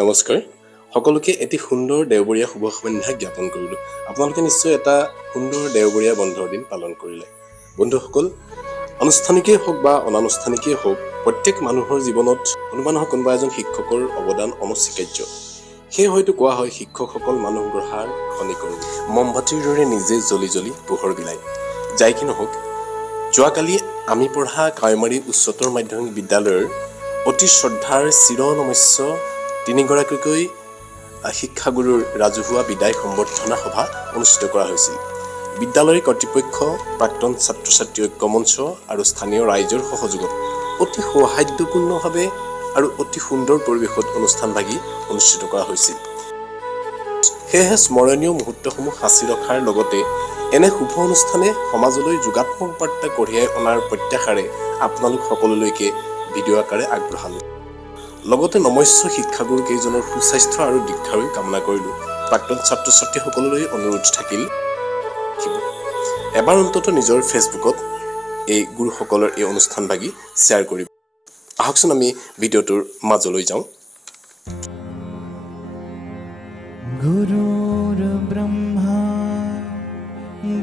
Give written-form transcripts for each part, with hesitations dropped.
নমস্কাৰ সকলোকে এটি সুন্দৰ দেওবৰীয়া শুভ সন্ধ্যা জ্ঞাপন কৰিলোঁ। আপোনালোকে নিশ্চয় এটা সুন্দৰ দেওবৰীয়া বন্ধৰ দিন পালন কৰিলে। বন্ধুসকল, আনুষ্ঠানিকেই হওক বা অনানুষ্ঠানিকেই হওক, প্ৰত্যেক মানুহৰ জীৱনত কোনোবা নহয় কোনোবা এজন শিক্ষকৰ অৱদান অনস্বীকাৰ্য। সেয়ে হয়তো কোৱা হয় শিক্ষকসকল মানুহ গঢ়াৰ খনিকৰ মমবাতিৰ দৰে নিজে জ্বলি জ্বলি পোহৰ বিলায়। যাই কি নহওক, যোৱাকালি আমি পঢ়া কাৱৈমাৰী উচ্চতৰ মাধ্যমিক বিদ্যালয়ৰ অতি শ্ৰদ্ধাৰ চিৰনমস্য তিনিগৰাকীকৈ শিক্ষাগুৰুৰ ৰাজহুৱা বিদায় সম্বৰ্ধনা সভা অনুষ্ঠিত কৰা হৈছিল। বিদ্যালয়ৰ কৰ্তৃপক্ষ, প্ৰাক্তন ছাত্ৰ ছাত্ৰী ঐক্য মঞ্চ আৰু স্থানীয় ৰাইজৰ সহযোগত অতি সৌহাৰ্দ্যপূৰ্ণভাৱে আৰু অতি সুন্দৰ পৰিৱেশত অনুষ্ঠানভাগি অনুষ্ঠিত কৰা হৈছিল। সেয়েহে স্মৰণীয় মুহূৰ্তসমূহ সাঁচি ৰখাৰ লগতে এনে শুভ অনুষ্ঠানে সমাজলৈ যোগাত্মক বাৰ্তা কঢ়িয়াই অনাৰ প্ৰত্যাশাৰে আপোনালোক সকলোলৈকে ভিডিঅ' আকাৰে আগবঢ়ালোঁ। লগতে নমস্য শিক্ষাগুৰু কেইজনৰ সুস্বাস্থ্য আৰু দীৰ্ঘায়ু কামনা কৰিলোঁ। প্ৰাক্তন ছাত্ৰ ছাত্ৰীসকললৈ অনুৰোধ থাকিল, এবাৰ অন্তত নিজৰ ফেচবুকত এই গুৰুসকলৰ এই অনুষ্ঠানভাগি শ্বেয়াৰ কৰিব। আহকচোন আমি ভিডিঅ'টোৰ মাজলৈ যাওঁ। গুৰুৰ ব্ৰহ্মা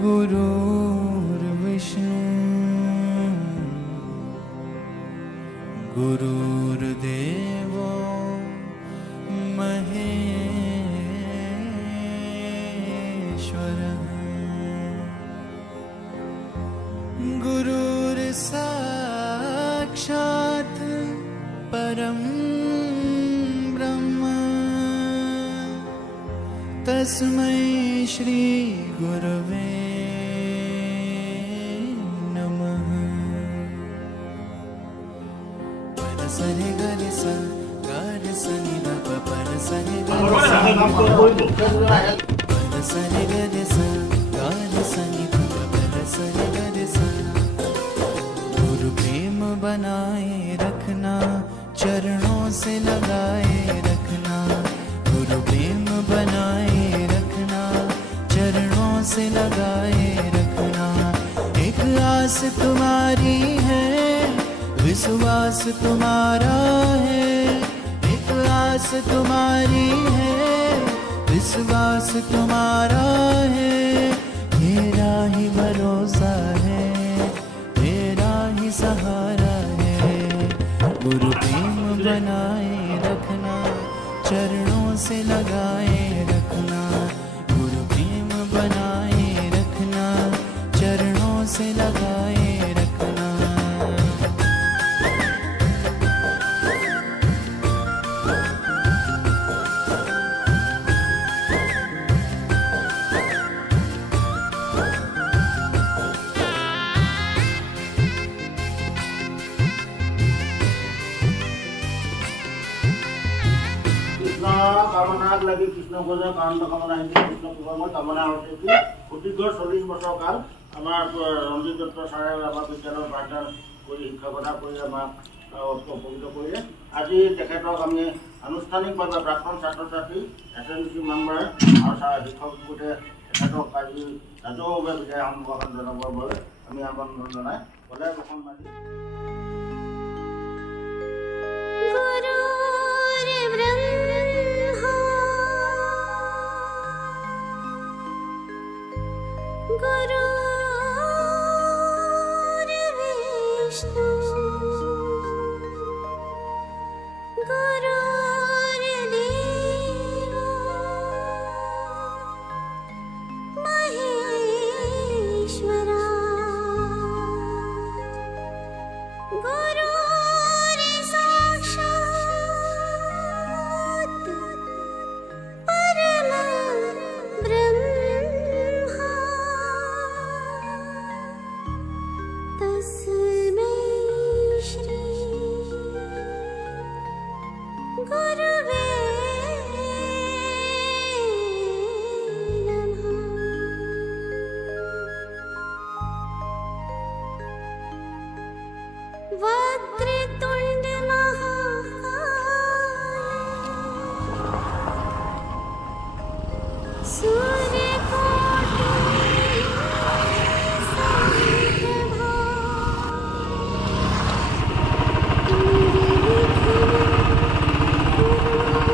গুৰুৰ বিষ্ণু গুৰুৰ দেৱ মহেশ্বৰ গুৰুৰ সাক্ষাৎ পৰম ব্ৰহ্ম তস্मै শ্ৰী গুৰৱে নমঃ। সরে গরে সা গারে সনি দ প পর সরে গরে সা পর সরে গরে সা গারে সনি দ প পর सरे गरे सा। गुरु प्रेम बनाए रखना, चरणों से लगाए रखना। गुरु प्रेम बनाए रखना, चरणों से लगाए रखना। एक आस तुम्हारी है, विश्वास तुम्हारा है। एक आस तुम्हारी है, विश्वास तुम्हारा है। तेरा ही भरोसा है, तेरा ही सहारा है। गुरु प्रेम बनाए रखना, चरणों से लगाए रखना। गुरु प्रेम बनाए रखना, चरणों से लगाए रखना। কামনাক লাগি কৃষ্ণ পূজা কাণ্ড কামনা হিন্দী কৃষ্ণ পূজা কামনা হৈছে কি সুদীৰ্ঘ 40 বছৰ কাল আমাৰ ৰঞ্জিত দত্ত ছাৰে আমাৰ বিদ্যালয়ৰ পাঠদান কৰি শিক্ষকতা কৰি আমাক উপকৃত কৰিলে। আজি তেখেতক আমি আনুষ্ঠানিকভাৱে প্ৰাক্তন ছাত্ৰ ছাত্ৰী SMC মেম্বাৰ আৰু শিক্ষক গোটে তেখেতক আজি ৰাজহুৱাভাৱে বিদায় সম্ভাষণ জনাবৰ বাবে আমি আমন্ত্ৰণ জনাই বলাই বসন মাতি गुरुर् विष्णु गुरुर्देव महेश्वरा गुरुर् साक्षात् परम ब्रह्मा तस्मै श्री गुरवे नमः। वक्रतुण्ड महाकाय सूर्यकोटि समप्रभा निर्विघ्नं कुरु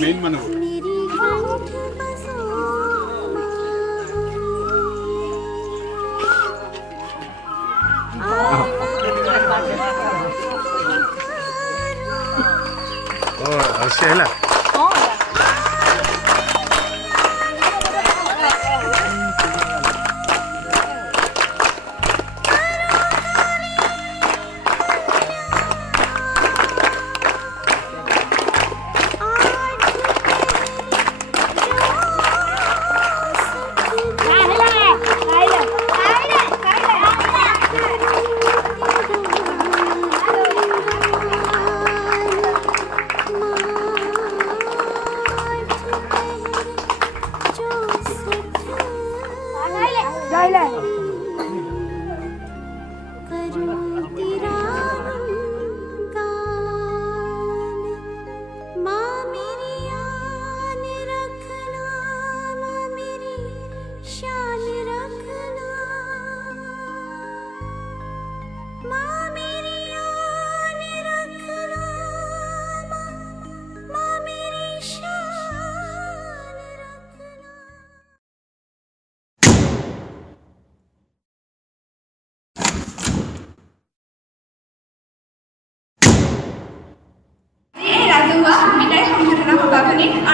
মেইন মানুহ আহিলা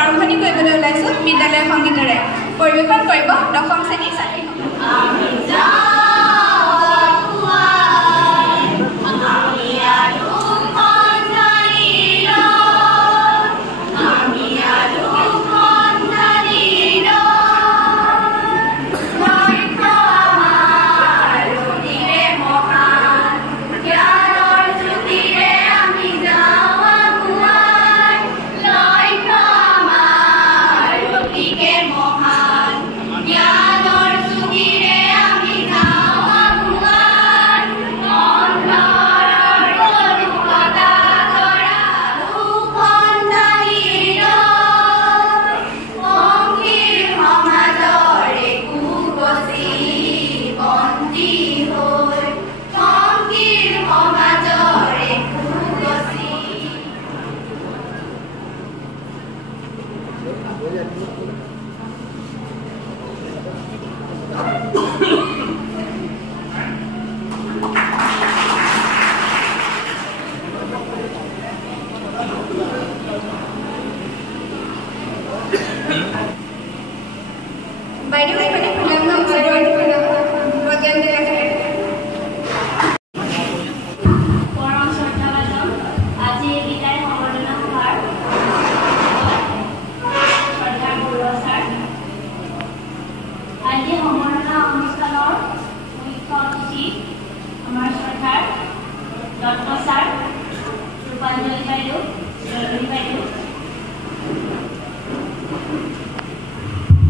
আৰম্ভণি কৰিবলৈ ওলাইছো বিদ্যালয় সংগীতেৰে পৰিৱেশন কৰিব দশম শ্ৰেণীৰ ছাত্ৰী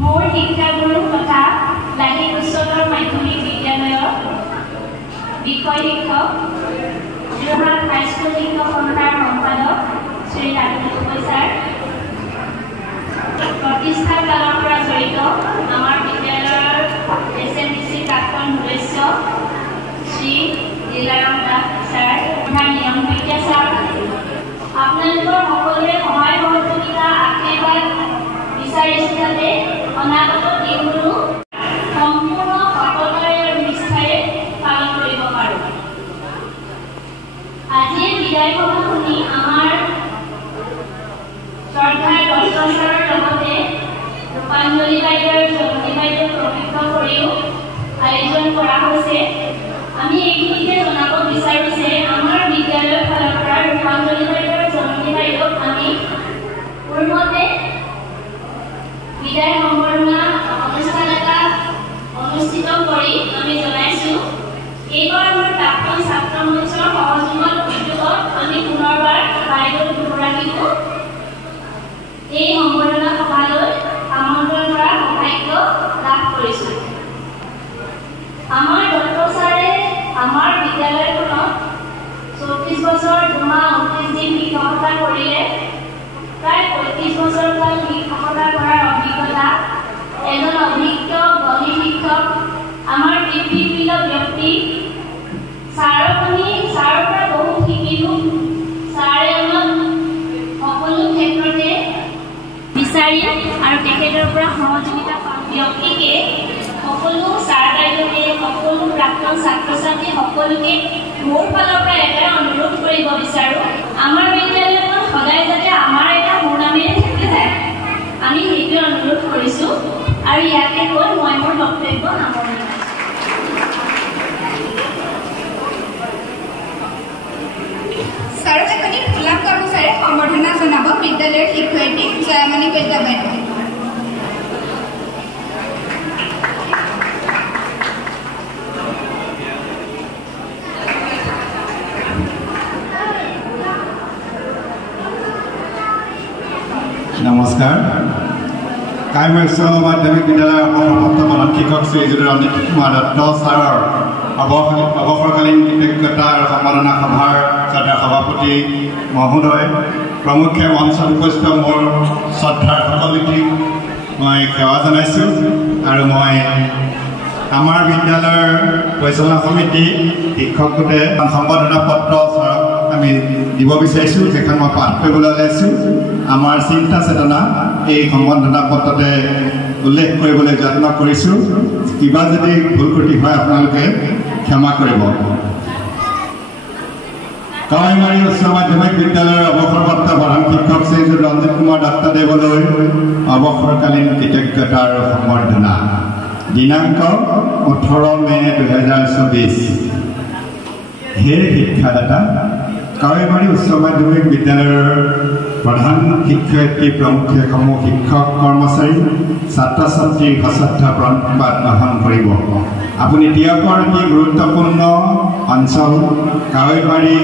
মোৰ শিক্ষাগুৰু তথা লাহিত উচ্চতৰ মাধ্যমিক বিদ্যালয়ৰ বিষয় শিক্ষক যোৰহাট হাইস্কুল শিক্ষক সন্থাৰ সম্পাদক শ্ৰী ৰাজীৱ ছাৰ প্ৰতিষ্ঠা কালৰ পৰা জড়িত আমাৰ বিদ্যালয়ৰ SMDC প্ৰাক্তন সদস্য শ্ৰী দিলাৰাম দাস ছাৰ তথা নিয়ম বিদ্যা ছাৰ আপোনালোকৰ সকলোৰে সহায় সহযোগিতা আশীৰ্বাদ বিচাৰিছো যাতে অনাগত দিনবোৰো সম্পূৰ্ণ সততাৰে আৰু নিষ্ঠাৰে পালন কৰিব পাৰোঁ। আজিৰ বিদায় সভা শুনি আমাৰ শ্ৰদ্ধাৰ ডক্টৰ ছাৰৰ লগতে ৰূপাঞ্জলি বাইদেউৰ জন্মী বাইদেউ প্ৰমুখ কৰিও আয়োজন কৰা হৈছে। আমি এইখিনিতে জনাব বিচাৰোঁ যে আমাৰ বিদ্যালয়ৰ ফালৰ পৰা ৰূপাঞ্জলি বাইদেউৰ জন্মী বাইদেউক আমি পূৰ্বতে বিদায় সম্বৰ্ধনা অনুষ্ঠান এটা অনুষ্ঠিত কৰি আমি জনাইছোঁ। এইবাৰ আমাৰ প্ৰাক্তন ছাত্ৰ মঞ্চৰ সহযোগত উদ্যোগত আমি পুনৰবাৰ বাইদেউ দুগৰাকীকো এই সম্বৰ্ধনা সভালৈ আমন্ত্ৰণ কৰাৰ সৌভাগ্য লাভ কৰিছোঁ। আমাৰ ডক্টৰ ছাৰে আমাৰ 25 বছৰ কাল শিক্ষকতা কৰাৰ অভিজ্ঞতা, এজন অভিজ্ঞ গণিত শিক্ষক, আমাৰ কৃতিত্বশীল ব্যক্তি। ছাৰৰ পৰা বহুত শিকিলোঁ। ছাৰে আমাক সকলো ক্ষেত্ৰতে বিচাৰি আৰু তেখেতৰ পৰা সহযোগিতা পাওঁ। ব্যক্তিকে সকলো ছাৰ বাইদেৱে, সকলো প্ৰাক্তন ছাত্ৰ ছাত্ৰী সকলোকে মোৰ ফালৰ পৰা এটাই অনুৰোধ কৰিব বিচাৰোঁ, আমাৰ বিদ্যালয়খন সদায় যাতে আমাৰ এটা সুনামেৰে থাকি যায়, আমি সেইটোৱে অনুৰোধ কৰিছোঁ। আৰু ইয়াকে কৈ মই মোৰ বক্তব্য সামৰণি মাৰিছোঁ। ছাৰক এখনি ফুলাম গামোচাৰে সম্বৰ্ধনা জনাব বিদ্যালয়ৰ শিক্ষয়িত্ৰী জয়ামণি কলিতা বাইদেৱে। নমস্কাৰ। কাইমা উচ্চ মাধ্যমিক বিদ্যালয়ৰ অৱসৰপ্ৰাপ্ত প্ৰধান শিক্ষক শ্ৰীযুত ৰঞ্জিত কুমাৰ দত্ত ছাৰৰ অৱসৰকালীন কৃতজ্ঞতা আৰু সম্মাননা সভাৰ শ্ৰদ্ধাৰ সভাপতি মহোদয়, প্ৰমুখ্যে মঞ্চত উপস্থিত মোৰ শ্ৰদ্ধাৰ সকলোটিক মই সেৱা জনাইছোঁ। আৰু মই আমাৰ বিদ্যালয়ৰ পৰিচালনা সমিতি শিক্ষক গোটে সম্বৰ্ধনা পত্ৰ ছাৰক আমি দিব বিচাৰিছোঁ, সেইখন মই পাঠ কৰিবলৈ ওলাইছোঁ। আমাৰ চিন্তা চেতনা এই সম্বৰ্ধনা পত্ৰতে উল্লেখ কৰিবলৈ যত্ন কৰিছোঁ। কিবা যদি ভুল ত্ৰুটি হয় আপোনালোকে ক্ষমা কৰিব। কাৱৈমাৰী উচ্চ মাধ্যমিক বিদ্যালয়ৰ অৱসৰপ্ৰাপ্ত প্ৰধান শিক্ষক শ্ৰীযুত ৰঞ্জিত কুমাৰ দত্তদেৱলৈ অৱসৰকালীন কৃতজ্ঞতা আৰু সম্বৰ্ধনা। দিনাংক 18 মে 2024। হে শিক্ষাদাতা, কাৱৈমাৰী উচ্চ মাধ্যমিক বিদ্যালয়ৰ প্ৰধান শিক্ষয়িত্ৰী প্ৰমুখ্যসমূহ শিক্ষক কৰ্মচাৰী ছাত্ৰ ছাত্ৰীৰ সশ্ৰদ্ধা প্ৰণাম গ্ৰহণ কৰিব। আপুনি ত্যাগৰ এটি গুৰুত্বপূৰ্ণ অঞ্চল কাৱৈমাৰী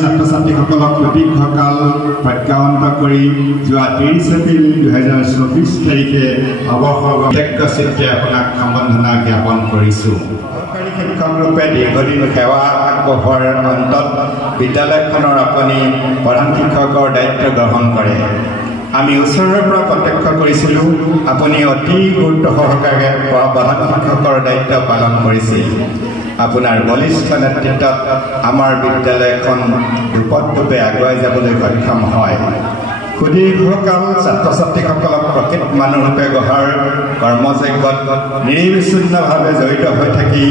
ছাত্ৰ ছাত্ৰীসকলক সুদীৰ্ঘকাল প্ৰত্যাৱন্ত কৰি যোৱা 30 এপ্ৰিল 2024 তাৰিখে অৱসৰ চিত্ৰে আপোনাক সম্বৰ্ধনা জ্ঞাপন কৰিছোঁ। চৰকাৰী শিক্ষকৰূপে দীৰ্ঘদিন সেৱা আগবঢ়োৱাৰ অন্তত বিদ্যালয়খনৰ আপুনি প্ৰধান শিক্ষকৰ দায়িত্ব গ্ৰহণ কৰে। আমি ওচৰৰ পৰা প্ৰত্যক্ষ কৰিছিলোঁ আপুনি অতি গুৰুত্ব সহকাৰে প্ৰধান শিক্ষকৰ দায়িত্ব পালন কৰিছিল। আপোনাৰ বলিষ্ঠ নেতৃত্বত আমাৰ বিদ্যালয়খন দুপদৰূপে আগুৱাই যাবলৈ সক্ষম হয়। সুদীৰ্ঘকাল ছাত্ৰ ছাত্ৰীসকলক প্ৰকৃত মানুহৰূপে গঢ়াৰ কৰ্মযজ্ঞত নিৰবিচ্ছিন্নভাৱে জড়িত হৈ থাকি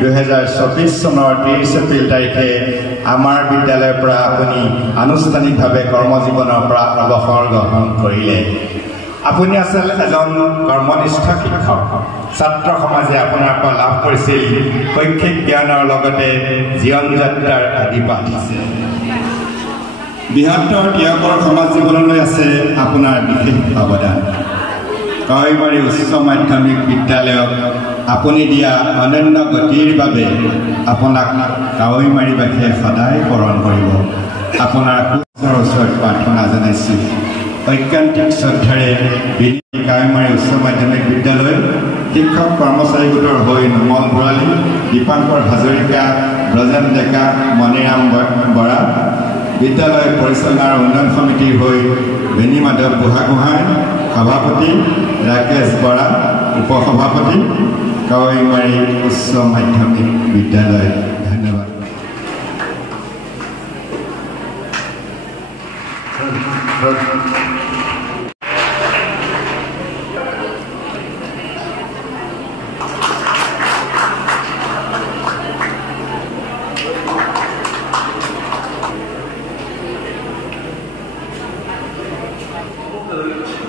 2024 চনৰ 30 এপ্ৰিল তাৰিখে আমাৰ বিদ্যালয়ৰ পৰা আপুনি আনুষ্ঠানিকভাৱে কৰ্মজীৱনৰ পৰা অৱসৰ গ্ৰহণ কৰিলে। আপুনি আছিল এজন কৰ্মনিষ্ঠ শিক্ষক। ছাত্ৰ সমাজে আপোনাৰ পৰা লাভ কৰিছিল শৈক্ষিক জ্ঞানৰ লগতে জীৱন যাত্ৰাৰ আদি পাঠ আছে। বৃহত্তৰ ত্যাগৰ সমাজ জীৱনলৈ আছে আপোনাৰ বিশেষ অৱদান। কাৱৈমাৰী উচ্চ মাধ্যমিক বিদ্যালয়ক আপুনি দিয়া অনন্য গতিৰ বাবে আপোনাক কাৱৈমাৰীবাসীয়ে সদায় স্মৰণ কৰিব। আপোনাৰ ওচৰত প্ৰাৰ্থনা জনাইছোঁ। ঐকান্তিক শ্ৰদ্ধাৰে কাৱৈমাৰী উচ্চ মাধ্যমিক বিদ্যালয় শিক্ষক কৰ্মচাৰী গোটৰ হৈ নোমল ভৰালী, দীপাংকৰ হাজৰিকা, ব্ৰজেন ডেকা, মণিৰাম বৰা, বিদ্যালয় পৰিচালনা আৰু উন্নয়ন সমিতিৰ হৈ বেণী মাধৱ বুঢ়াগোহাঁই, সভাপতি ৰাকেশ বৰা, উপসভাপতি কাৱৈমাৰী উচ্চ মাধ্যমিক বিদ্যালয়। ধন্যবাদ।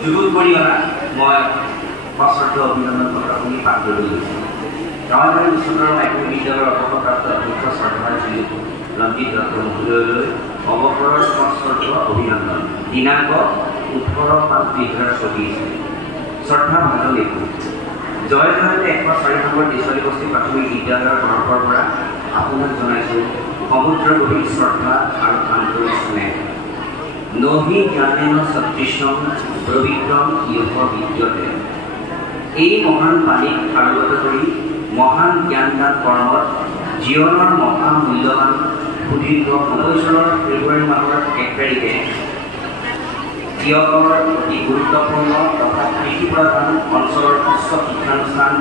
যুগুত পৰিগণা মই সশ্ৰদ্ধ অভিনন্দন পত্ৰখনি পাঠ কৰিবলৈ লৈছোঁ। কাৱৈমাৰী উচ্চতৰ মাধ্যমিক বিদ্যালয়ৰ অৱসৰপ্ৰাপ্ত অধ্যক্ষ শ্ৰদ্ধাৰ শ্ৰী ৰঞ্জিত দত্ত মহোদয়লৈ অৱসৰৰ সশ্ৰদ্ধ অভিনন্দন। দিনাংক 18/5/2024। শ্ৰদ্ধা ভাগৰ লিখোঁ। জয়জয়তে 104 নম্বৰ দেশলী বস্তি প্ৰাথমিক বিদ্যালয়ৰ তৰফৰ পৰা আপোনাক জনাইছোঁ সমুদ্ৰ গভীৰ শ্ৰদ্ধা আৰু আন্তৰিক স্নেহ। নহি জ্ঞানেন সদৃশম প্ৰবিক্ৰম ইহ বিদ্যতে। এই মহান পানীক স্বাগত কৰি মহান জ্ঞানদান কৰ্মত জীৱনৰ মহামূল্যৱান সুদীৰ্ঘ 19 চনৰ ফেব্ৰুৱাৰী মাহৰ 1 তাৰিখে জিয়কৰ অতি গুৰুত্বপূৰ্ণ তথা কৃষিপ্ৰধান অঞ্চলৰ উচ্চ শিক্ষানুষ্ঠান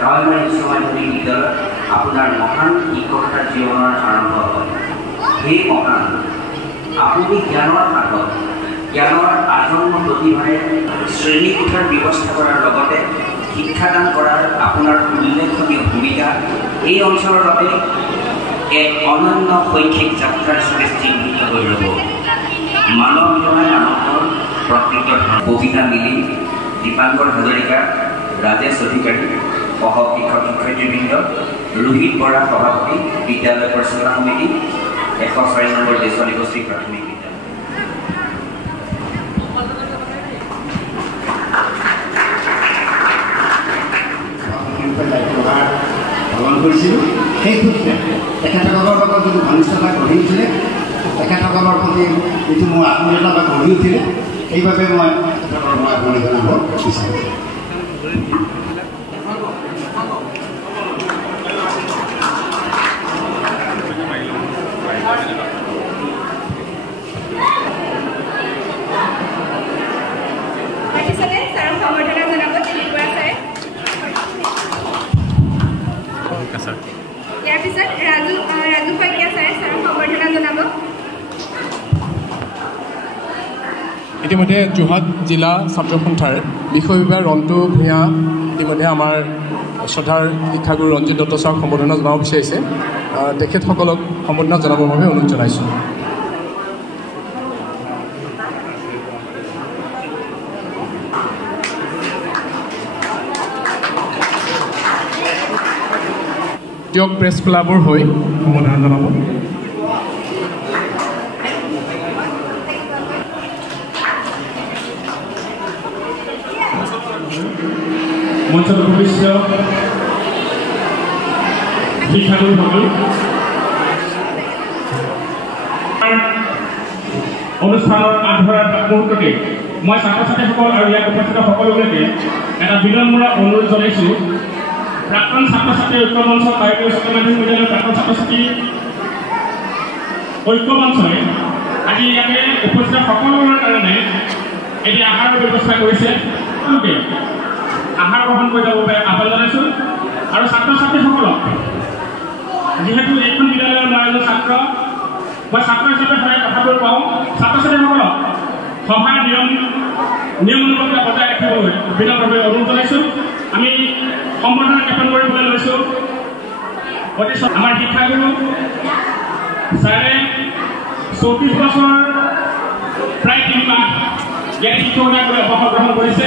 গাঁৱলীয়া উচ্চ মাধ্যমিক বিদ্যালয়ত আপোনাৰ মহান শিক্ষকতাৰ জীৱনৰ আৰম্ভ হয়। সেই মহান আপুনি জ্ঞানৰ আগত জ্ঞানৰ আজন্ম প্ৰতিভাৰে শ্ৰেণীকোঠাৰ ব্যৱস্থা কৰাৰ লগতে শিক্ষাদান কৰাৰ আপোনাৰ উল্লেখনীয় ভূমিকা এই অঞ্চলৰ বাবে এক অনন্য শৈক্ষিক যাত্ৰাৰ সৃষ্টি চিহ্নিত হৈ ৰ'ব। মানৱ মিলনাই আনন্দৰ প্ৰকৃত ববিতা মিলি, দীপাংকৰ হাজৰিকা, ৰাজেশ অধিকাৰী, সহ শিক্ষক শিক্ষয়িত্ৰীবৃন্দ, ৰোহিত বৰা সভাপতি, বিদ্যালয় পৰিচালনা সমিতি, 104 নম্বৰ দেশলী বস্তি প্ৰাথমিক বিদ্যালয়। পালন কৰিছিলোঁ সেই সূত্ৰে তেখেতসকলৰ লগত যিটো ঘনিষ্ঠতা গঢ়ি উঠিলে, তেখেতসকলৰ প্ৰতি যিটো মোৰ আত্মীয়তা বা গঢ়ি উঠিলে, সেইবাবে মই তেখেতসকলৰ পৰা আত্মীয় জনাব বিচাৰিছোঁ। ইতিমধ্যে যোৰহাট জিলা ছাত্ৰ সন্থাৰ বিষয় বিভাগ ৰন্তু ভূঞা ইতিমধ্যে আমাৰ শ্ৰদ্ধাৰ শিক্ষাগুৰু ৰঞ্জিত দত্ত ছাৰক সম্বৰ্ধনা জনাব বিচাৰিছে। তেখেতসকলক সম্বৰ্ধনা জনাবৰ বাবে অনুৰোধ জনাইছোঁ। দিয়ক প্ৰেছ ক্লাবৰ হৈ সম্বৰ্ধনা জনাব। মঞ্চত উপস্থিত শিক্ষাগুৰুসকল, অনুষ্ঠানৰ আগবঢ়াৰ মুহূৰ্ততে মই ছাত্ৰ ছাত্ৰীসকল আৰু ইয়াত উপস্থিত সকলোকে এটা বিনম্ৰ অনুৰোধ জনাইছোঁ। প্ৰাক্তন ছাত্ৰ ছাত্ৰী ঐক্য মঞ্চ বায়ুৰ উচ্চ মাধ্যমিক বিদ্যালয়ৰ প্ৰাক্তন ছাত্ৰ ছাত্ৰী ঐক্য মঞ্চই আজি ইয়াতে উপস্থিত সকলোৰে কাৰণে এটি আহাৰৰ ব্যৱস্থা কৰিছে। তেওঁলোকে আহাৰ গ্ৰহণ কৰি যাব পাৰে আহ্বান জনাইছোঁ। আৰু ছাত্ৰ ছাত্ৰীসকলক, যিহেতু এইখন বিদ্যালয়ৰ মই এজন ছাত্ৰ, মই ছাত্ৰ হিচাপে সদায় কথাবোৰ কওঁ, ছাত্ৰ ছাত্ৰীসকলক সভাৰ নিয়মানুৱৰ্তিতা বজাই ৰাখিবলৈ বিনম্ৰভাৱে অনুৰোধ জনাইছোঁ। আমি সম্বৰ্ধনা জ্ঞাপন কৰিবলৈ লৈছোঁ আমাৰ শিক্ষাগুৰু ছাৰে 34 বছৰ প্ৰায় 3 মাহ ইয়াত শিক্ষকতা কৰি অৱসৰ গ্ৰহণ কৰিছে।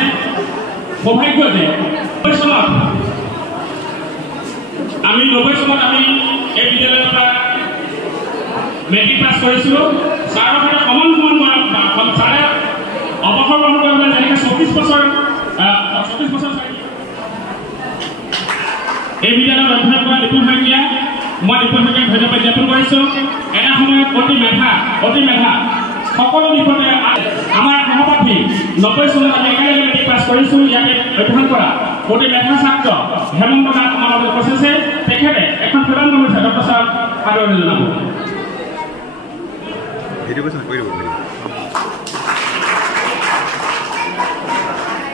সৌভাগ্য যে 90 চনত আমি এই বিদ্যালয়ৰ পৰা মেট্ৰিক পাছ কৰিছিলোঁ। ছাৰৰ পৰা সমান ছাৰে অৱসৰ গ্ৰহণ কৰিবলৈ যেনেকৈ 24 বছৰ এই বিদ্যালয়ত অধ্যয়ন কৰা নিপুণ শইকীয়া, মই নিপুণ শইকীয়াক ধন্যবাদ জ্ঞাপন কৰিছোঁ। এটা সময়ত অতি মেধা সকলো দিশতে আমাৰ সহপাঠী 90 চনত আমি একেলগে মেট্ৰিক পাছ কৰিছোঁ। ইয়াতে অধ্যয়ন কৰা অতি মেধা ছাত্ৰ হেমন্ত নাথ আমাৰ লগত উপস্থিত আছে। তেখেতে এখন প্ৰদান কৰিছে ডক্টৰ ছাৰক আদৰণি জনাব।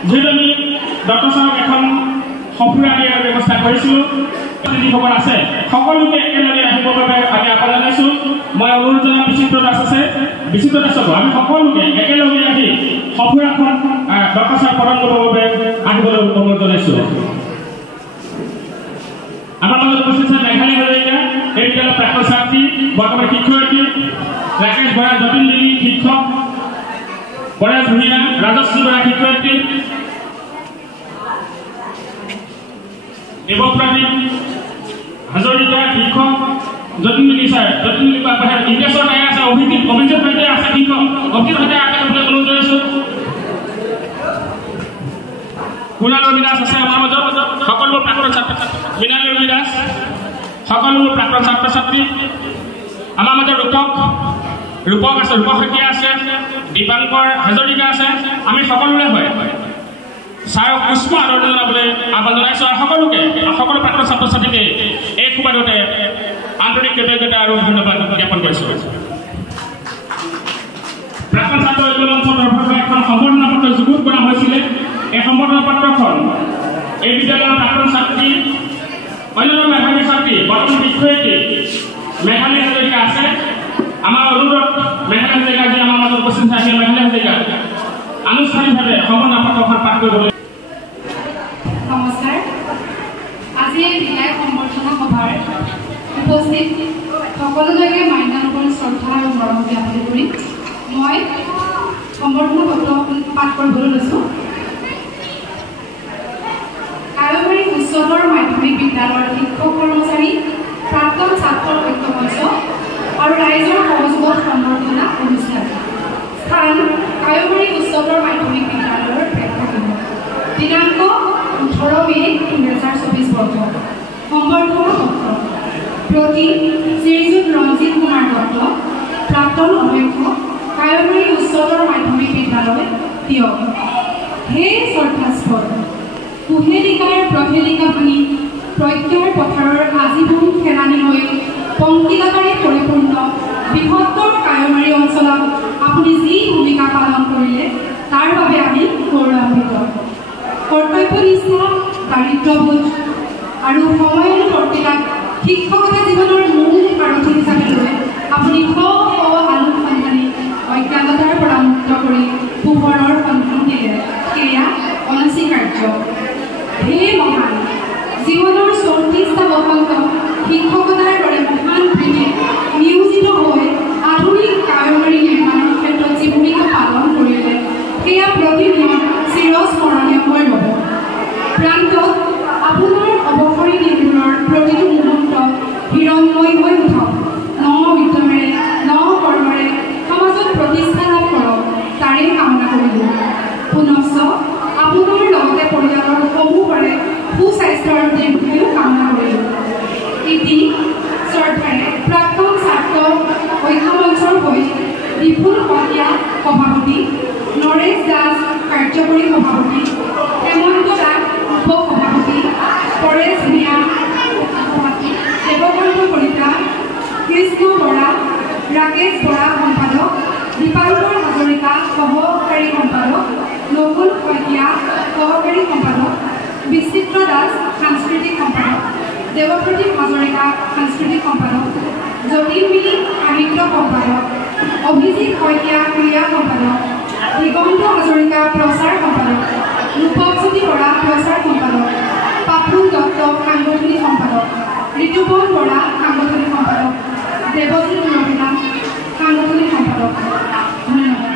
যিহেতু আমি ডক্টৰ ছাৰক এখন সঁফুৰা দিয়াৰ ব্যৱস্থা কৰিছিলোঁ, যিসকল আছে সকলোকে একেলগে আহিবৰ বাবে আমি আহ্বান জনাইছোঁ। মই অনুৰোধ জনাম বিচিত্ৰ দাসক আমি সকলোকে একেলগে আহি সঁফুৰাখন ডক্টৰ ছাৰ প্ৰদান কৰিবৰ বাবে আহিবলৈ অনুৰোধ জনাইছোঁ। আমাৰ মাজত উপস্থিত আছে মেঘালী হাজৰিকা, এই বিদ্যালয়ৰ প্ৰাক্তন ছাত্ৰী, বৰ্তমান শিক্ষয়িত্ৰী, ৰাকেশ বৰা যতীন দেৱী শিক্ষক, পৰেশ ভূঞা, ৰাজশ্ৰী বৰা শিক্ষয়িত্ৰী, দেৱপ্ৰদীপ হাজৰিকা শিক্ষক, যতীন দেৱী ছাৰ, ইংলেছৰ তাই আছে, অভিজিত সৈতে আছে শিক্ষক, অভিজিত সৈতে আগলৈ অনুৰোধ জনাইছোঁ। মৃণালী দাস আছে আমাৰ মাজত, সকলোবোৰ প্ৰাক্তন ছাত্ৰ ছাত্ৰী, মৃণালী দাস সকলোবোৰ প্ৰাক্তন ছাত্ৰ ছাত্ৰী। আমাৰ মাজত ৰূপক আছে, ৰূপক শইকীয়া আছে, দীপাংকৰ হাজৰিকা আছে। আমি সকলোৰে হয় ছাৰক পুষ্প আদৰণি জনাবলৈ আহ্বান জনাইছোঁ। আৰু সকলো প্ৰাক্তন ছাত্ৰ ছাত্ৰীকে এই সুবাদতে আন্তৰিক কৃতজ্ঞতা আৰু ধন্যবাদ জ্ঞাপন কৰিছোঁ। প্ৰাক্তন ছাত্ৰ ঐক্য মঞ্চৰ তৰফৰ পৰা এখন সম্বৰ্ধনা পত্ৰ যুগুত কৰা হৈছিলে এই সম্বৰ্ধনা পত্ৰখন এই বিদ্যালয়ৰ প্ৰাক্তন ছাত্ৰী অন্যতম মেধাৱী ছাত্ৰী বৰ্তমান শিক্ষয়িত্ৰী মেঘালী হাজৰিকা আছে আমাৰ অনুৰোধ মেঘালী হাজৰিকা যি আমাৰ মাজত উপস্থিত আছে মেঘালী হাজৰিকা আনুষ্ঠানিকভাৱে সম্বৰ্ধনা পত্ৰখন পাঠ কৰিবলৈ নমস্কাৰ আজি এই বিদায় সম্বৰ্ধনা সভাৰ উপস্থিত সকলোলৈকে মান্যানুকূল শ্ৰদ্ধা আৰু মৰম জ্ঞাপন কৰি মই সম্বৰ্ধনা পত্ৰ পাঠ কৰিবলৈ লৈছোঁ কায়মাৰী উচ্চতৰ মাধ্যমিক বিদ্যালয়ৰ শিক্ষক কৰ্মচাৰী প্ৰাক্তন ছাত্ৰৰ ঐক্য মঞ্চ আৰু ৰাইজৰ সহযোগত সম্বৰ্ধনা অনুষ্ঠান স্থান কায়মাৰী উচ্চতৰ মাধ্যমিক বিদ্যালয়ৰ প্ৰেক্ষাগৃহ দিনাংক 18 মে 2024 বৰ্ষ সম্বৰ্ধনা পত্ৰ প্ৰতি শ্ৰীযুত ৰঞ্জিত কুমাৰ দত্ত প্ৰাক্তন অধ্যক্ষ কায়মাৰী উচ্চতৰ মাধ্যমিক বিদ্যালয় দিয়ক হে শ্ৰদ্ধাস্পদ কুহেলিকাৰ প্ৰহেলিকা ভাঙি প্ৰজ্ঞাৰ পথাৰৰ আজীৱন খেলানি হৈ পংকিলতাৰে পৰিপূৰ্ণ বৃহত্তৰ কায়মাৰী অঞ্চলত আপুনি যি ভূমিকা পালন কৰিলে তাৰ বাবে আমি গৌৰৱান্বিত কৰ্তব্যনিষ্ঠা দাৰিদ্ৰবোধ আৰু সময়ানুৱৰ্তিতাক শিক্ষকতা জীৱনৰ মূল সাৰথি হিচাপে লৈ আপুনি শ আলোক সন্ধানী অজ্ঞানতাৰ পৰা মুক্ত কৰি পোহৰৰ সন্ধান দিলে সেয়া অনস্বীকাৰ্য হে মহান জীৱনৰ 34টা বসন্ত শিক্ষকতাৰ দৰে মহান বৃত্তিত নিয়োজিত হৈ আধুনিক কায়মাৰী নিৰ্মাণৰ ক্ষেত্ৰত যি ভূমিকা পালন কৰিলে সেয়া প্ৰতিদিন চিৰস্মৰণীয় হৈ ৰ'ব প্ৰান্তত আপোনাৰ অৱসৰী দিনবোৰৰ প্ৰতিটো মুহূৰ্ত হিৰণ্ময় হৈ উঠক ন বিদ্যমেৰে ন কৰ্মৰে সমাজত প্ৰতিষ্ঠা লাভ কৰক তাৰে কামনা কৰিলোঁ পুনশ্চ আপোনাৰ লগতে পৰিয়ালৰ সমূহৰে সুস্বাস্থ্যৰ দীৰ্ঘায়ু কামনা কৰিলোঁ ইতি শ্ৰদ্ধাৰে প্ৰাক্তন ছাত্ৰ ঐক্য মঞ্চৰ হৈ বিপুল শইকীয়া সভাপতি নৰেশ দাস কাৰ্যকৰী সভাপতি হেমন্ত দাস উপ সভাপতি পৰেশ ভূঞা সভাপতি দেৱকান্ত কলিতা কৃষ্ণ বৰা ৰাকেশ বৰা সম্পাদক দীপাংকৰ হাজৰিকা সহকাৰী সম্পাদক নকুল শইকীয়া সহকাৰী সম্পাদক বিচিত্ৰ দাস সাংস্কৃতিক সম্পাদক দেৱপ্ৰদীপ হাজৰিকা সাংস্কৃতিক সম্পাদক যতীন মিলি সাহিত্য সম্পাদক অভিজিৎ শইকীয়া ক্ৰীড়া সম্পাদক দিগন্ত হাজৰিকা প্ৰচাৰ সম্পাদক ৰূপজ্যোতি বৰা প্ৰচাৰ সম্পাদক পাপুল দত্ত সাংগঠনিক সম্পাদক ঋতুপন বৰা সাংগঠনিক সম্পাদক দেৱজিৎ ৰবিনা সাংগঠনিক সম্পাদক ধন্যবাদ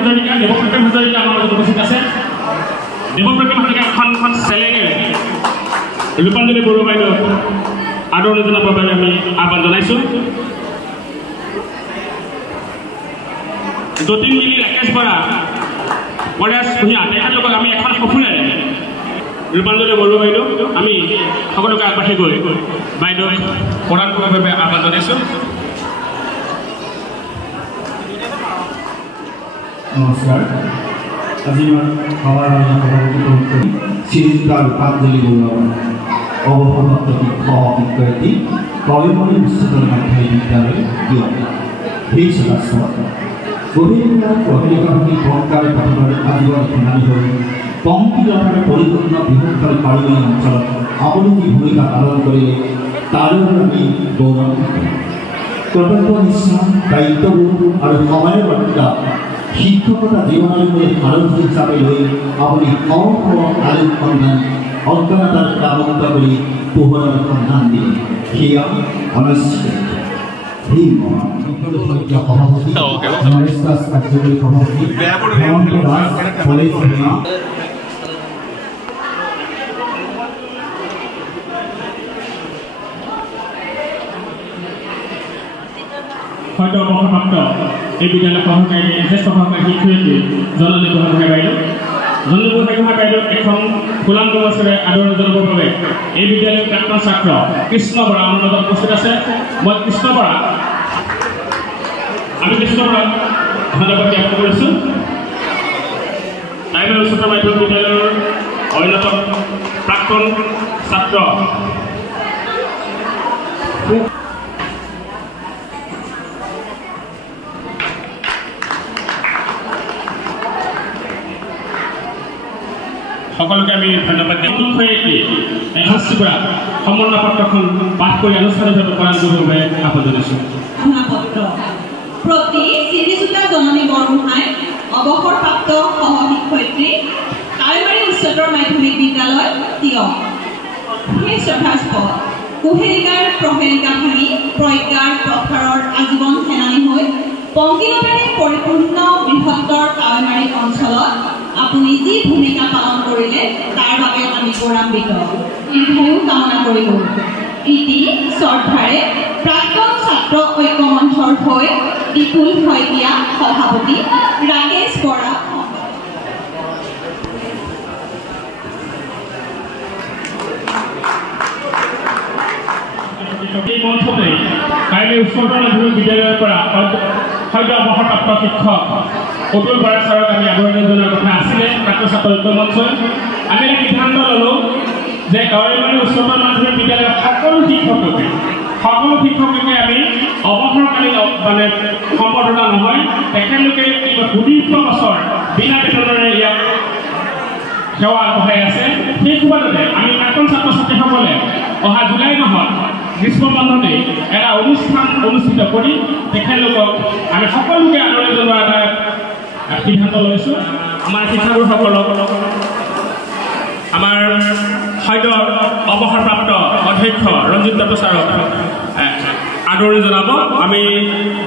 হাজৰিকা দেৱপ্ৰতীম হাজৰিকা আমাৰ মাজত উপস্থিত আছে দেৱপ্ৰতীম হাজৰিকা এখন চেলেঙেৰে ৰূপাঞ্জলি বৰুৱা বাইদেউ আদৰণি জনাবৰ বাবে আমি আহ্বান জনাইছোঁ যতীন মিলি ৰাকেশ বৰা পৰেশ ভূঞা তেখেতলোকক আমি এখন সফুৰেৰে ৰূপাঞ্জলি বৰুৱা বাইদেউ আমি সকলোকে আগবাঢ়ি গৈ বাইদেউক প্ৰদান কৰাৰ বাবে আহ্বান জনাইছোঁ নমস্কাৰ আজি মই সভাৰ সভাপতি কৰি শ্ৰীযুক্ত ৰূপাঞ্জলি বৰুৱা অৱসৰপ্ৰাপ্ত শিক্ষক শিক্ষয়িত্ৰী কায়মাৰী উচ্চতৰ মাধ্যমিক বিদ্যালয় দিয়ক সেই সভাস্থলত গভীৰতাৰ প্ৰহেলিকাভাঙি পংকাৰ পথৰ আজীৱন খেলানি হৈ পংকিলতাৰে পৰিপূৰ্ণ বৃহত্তৰ কায়মাৰী অঞ্চলত আপুনি যি ভূমিকা পালন কৰিলে তাৰ বাবে আমি গৌৰৱান্বিত কৰ্তব্যনিষ্ঠা দায়িত্ববোধ আৰু সময়ানুৱৰ্তিতা শিক্ষকতা জীৱনৰ সাৰথি হিচাপে লৈ আপুনি আলোক সন্ধান অজ্ঞানতাৰ প্ৰাবন্ত কৰি পোহৰৰ সন্ধান দিয়ে সেয়া অনস্বীকাৰ্য সভাপতি নৰেশ দাস কাৰ্যকৰী সভাপতি হেমন্ত দাস পৰেশ ভূঞা হয়তো অৱসৰপ্ৰাপ্ত এই বিদ্যালয় সহকাৰী জ্যেষ্ঠ সহকাৰী শিক্ষয়িত্ৰী জননী বৰুৱা বাইদেউ জন্মভূমি শিক্ষা বাইদেউ এখন ফুলাম গছৰে আদৰণি জনাবৰ বাবে এই বিদ্যালয়ৰ প্ৰাক্তন ছাত্ৰ কৃষ্ণ বৰা আমাৰ মাজত উপস্থিত আছে মই কৃষ্ণ বৰা আমি কৃষ্ণ বৰা ধন্যবাদ জ্ঞাপন কৰিছোঁ টাইমেল উচ্চতৰ মাধ্যমিক বিদ্যালয়ৰ অন্যতম প্ৰাক্তন ছাত্ৰ সকলোকে আমি ধন্যবাদ সম্বৰ্ধনা পত্ৰখন পাঠ কৰি আনুষ্ঠানিকভাৱে প্ৰদান কৰিবৰ বাবে আহ্বান জনাইছোঁ প্ৰতি শ্ৰীযুতা জননী বৰগোহাঁই অৱসৰপ্ৰাপ্ত সহশিক্ষয়িত্ৰী কাৱৈমাৰী উচ্চতৰ মাধ্যমিক বিদ্যালয় তিয় সেই শ্ৰদ্ধাস্পদ কুহেলিকাৰ প্ৰহেলিকা ভাঙি প্ৰজ্ঞাৰ প্ৰসাৰৰ আজীৱন সেনানী হৈ পংকিলতাৰে পৰিপূৰ্ণ বৃহত্তৰ কাৱৈমাৰী অঞ্চলত আপুনি যি ভূমিকা পালন কৰিলে তাৰ বাবে আমি গৌৰৱান্বিত দীৰ্ঘায়ু কামনা কৰিলোঁ ইতি শ্ৰদ্ধাৰে প্ৰাক্তন ছাত্ৰ ঐক্য মঞ্চৰ হৈ বিপুল শইকীয়া সভাপতি ৰাকেশ বৰা এই মঞ্চতে কাইলৈ উচ্চতৰ মাধ্যমিক বিদ্যালয়ৰ পৰা সদ্য অৱসৰপ্ৰাপ্ত শিক্ষক অতুল বৰা ছাৰক আমি আদৰণি জনোৱাৰ কথা আছিলে প্ৰাক্তন ছাত্ৰ ঐক্য মঞ্চই আমি এটা সিদ্ধান্ত ল'লোঁ যে কাৱৈমাৰী উচ্চতৰ মাধ্যমিক বিদ্যালয়ৰ সকলো শিক্ষককে আমি অৱসৰকালীন মানে সম্বৰ্ধনা নহয় তেখেতলোকে সুদীৰ্ঘ বছৰ বিনা বেতনেৰে ইয়াক সেৱা আগবঢ়াই আছে সেই সুবাদতে আমি প্ৰাক্তন ছাত্ৰ ছাত্ৰীসকলে অহা জুলাই মাহত গ্ৰীষ্ম বন্ধতে এটা অনুষ্ঠান অনুষ্ঠিত কৰি তেখেতলোকক আমি সকলোকে আদৰণি জনোৱাৰ এটা সিদ্ধান্ত লৈছোঁ আমাৰ শিক্ষাগুৰুসকলক আমাৰ সদ্য অৱসৰপ্ৰাপ্ত অধ্যক্ষ ৰঞ্জিত দত্ত ছাৰক আদৰণি জনাব আমি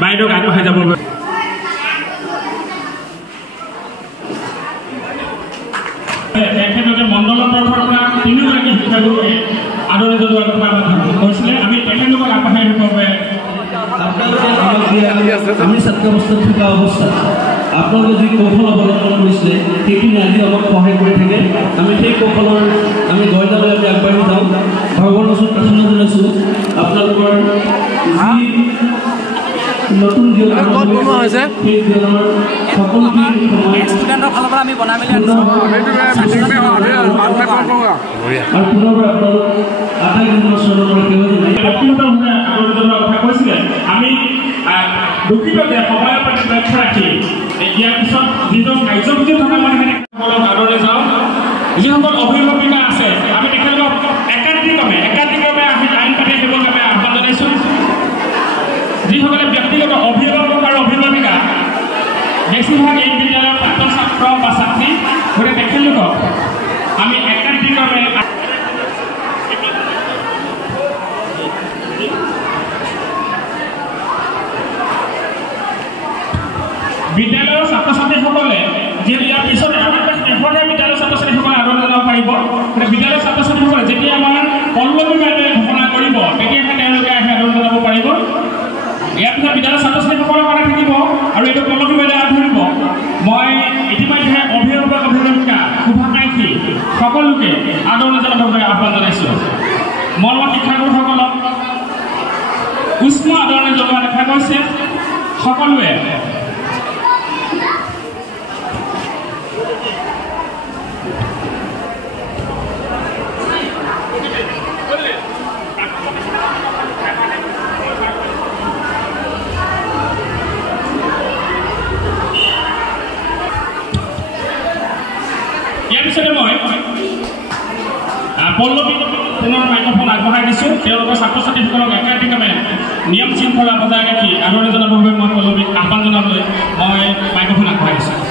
বাইদেউক আগবঢ়াই যাব তেখেতলোকে মণ্ডলৰ তৰফৰ পৰা তিনিওগৰাকী শিক্ষাগুৰুৱে আদৰণি জনোৱাৰ কথা কৈছিলে আমি তেখেতলোকক আগবঢ়াই দিবৰ বাবে আমি ছাত্ৰ অৱস্থাত থকা অৱস্থাত আপোনালোকে যি কৌশল অৱলম্বন কৰিছিলে সেইখিনি আজি আমাক সহায় কৰি থাকে আমি সেই কৌশলৰ আমি গইনালৈ আমি আগবাঢ়ি যাওঁ ভগৱানৰ ওচৰত প্ৰাৰ্থনা জনাইছোঁ আপোনালোকৰ যি নতুন জীৱন হৈছে সেই জীৱনৰ সকলোখিনি ষ্টুডেণ্টৰ ফালৰ পৰা আমি বনাই মেলি আনিছোঁ আৰু পুনৰবাৰ আপোনালোক আটাইবোৰ ব্যক্তিগতভাৱে আদৰণি জনোৱাৰ কথা কৈছিলে আমি দুখিত যে সময়ৰ প্ৰতি লক্ষ্য ৰাখি ইয়াৰ পিছত যিজন কাৰ্যসূচী থকা মই সেইসকলক আদৰণি যাওঁ যিসকল অভিভাৱিকা আছে আমি তেখেতলোকক একাধিক্ৰমে আহি আইন পাতি আহিবৰ বাবে আহ্বান জনাইছোঁ যিসকলে ব্যক্তিগত অভিভাৱক আৰু অভিভাৱিকা বেছিভাগ এই বিদ্যালয়ৰ প্ৰাক্তন ছাত্ৰ বা ছাত্ৰী গতিকে তেখেতলোকক আমি একাধিক্ৰমে বিদ্যালয়ৰ ছাত্ৰ ছাত্ৰীসকলে যিহেতু ইয়াৰ পিছতে আমাৰ শেষতহে বিদ্যালয়ৰ ছাত্ৰ ছাত্ৰীসকলে আদৰণি জনাব পাৰিব গতিকে বিদ্যালয়ৰ ছাত্ৰ ছাত্ৰীসকলে যেতিয়া আমাৰ পল্লৱী বাইদেৱে ঘোষণা কৰিব তেতিয়াহে তেওঁলোকে আহি আদৰণি জনাব পাৰিব ইয়াৰ পিছত বিদ্যালয়ৰ ছাত্ৰ ছাত্ৰীসকলৰ কাৰণে থাকিব আৰু এইটো পল্লৱী বাইদেৱে আগধৰিব মই ইতিমধ্যে অভিভাৱিকা শুভাকাংক্ষী সকলোকে আদৰণি জনাবৰ বাবে আহ্বান জনাইছোঁ মৰমৰ শিক্ষাগুৰুসকলক উষ্ম আদৰণি জনোৱা দেখা গৈছে সকলোৱে ইয়াৰ পিছতে মই পল্লৱী পুনৰ মাইক্ৰফোন আগবঢ়াই দিছোঁ তেওঁলোকৰ ছাত্ৰ ছাত্ৰীসকলক একাধিক্ৰমে নিয়ম শৃংখলা বজাই ৰাখি আদৰণি জনাবৰ বাবে মই পল্লৱীক আহ্বান জনাবলৈ মই মাইক্ৰফোন আগবঢ়াই দিছোঁ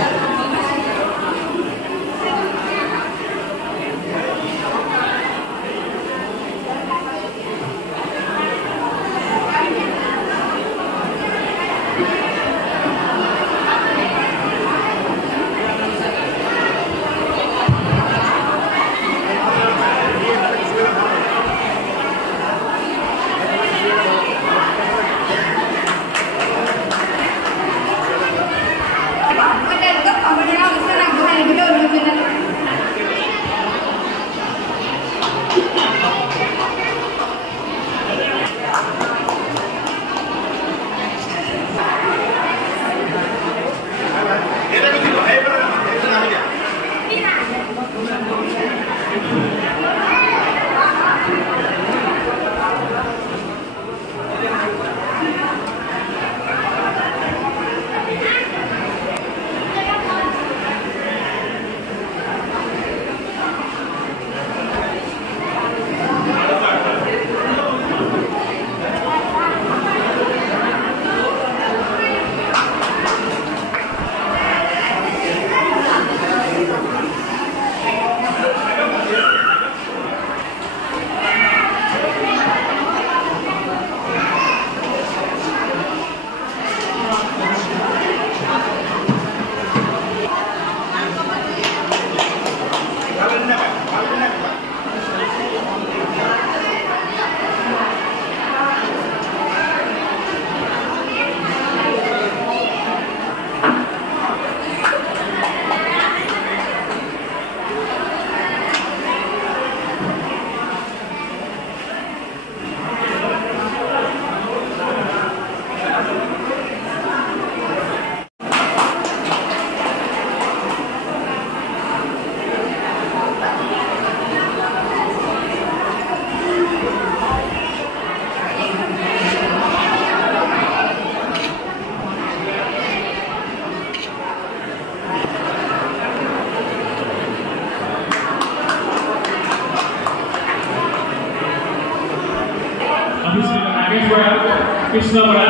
কৃষ্ণ বৰা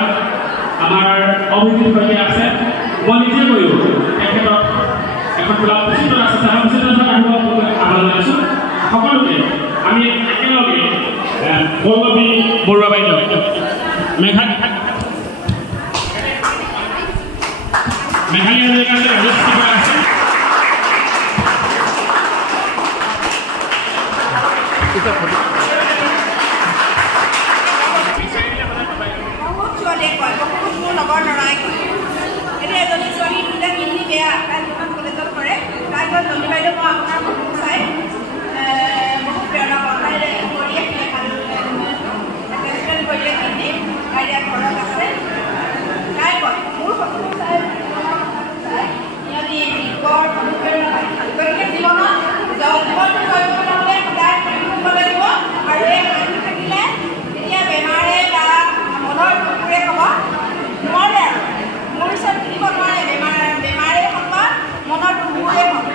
আমাৰ অভিজিত সৈতে আছে মই নিজে কৈও তেখেতক এখন বোলা উচিত আছে তাৰ উচিত আহ্বান জনাইছোঁ সকলোকে আমি একেলগে পল্লৱী বৰুৱা বাইদেউ মেঘালী হাজৰিকা আছে ৰাজশ্ৰী বৰা আছে লগৰ ল'ৰাই এতিয়া এজনী ছোৱালী দুটা কিডনী বেয়া তাই দুখন কলেজত কৰে তাই গৈ নলী বাইদেউ মই আপোনাৰ ফটো চাই বহুত প্ৰেৰণা পাওঁ তাই কৰিয়ে এটেচমেণ্ট কৰিলে কিডনী তাই এতিয়া ঘৰত আছে তাই কয় মোৰ ফটোটো চাই সিহঁতি বৰ অনুপ্ৰেৰণা পায় গতিকে জীৱনত জীৱনটো কৰিবলৈ হ'লে সদায় থাকিব লাগিব আৰু এই হাঁহি থাকিলে এতিয়া বেমাৰে বা মনৰ দুখবোৰে ক'ব নোৱাৰে আৰু মোৰ ওচৰত থাকিব নোৱাৰে বেমাৰে হওক বা মনৰ দুখবোৰে হওক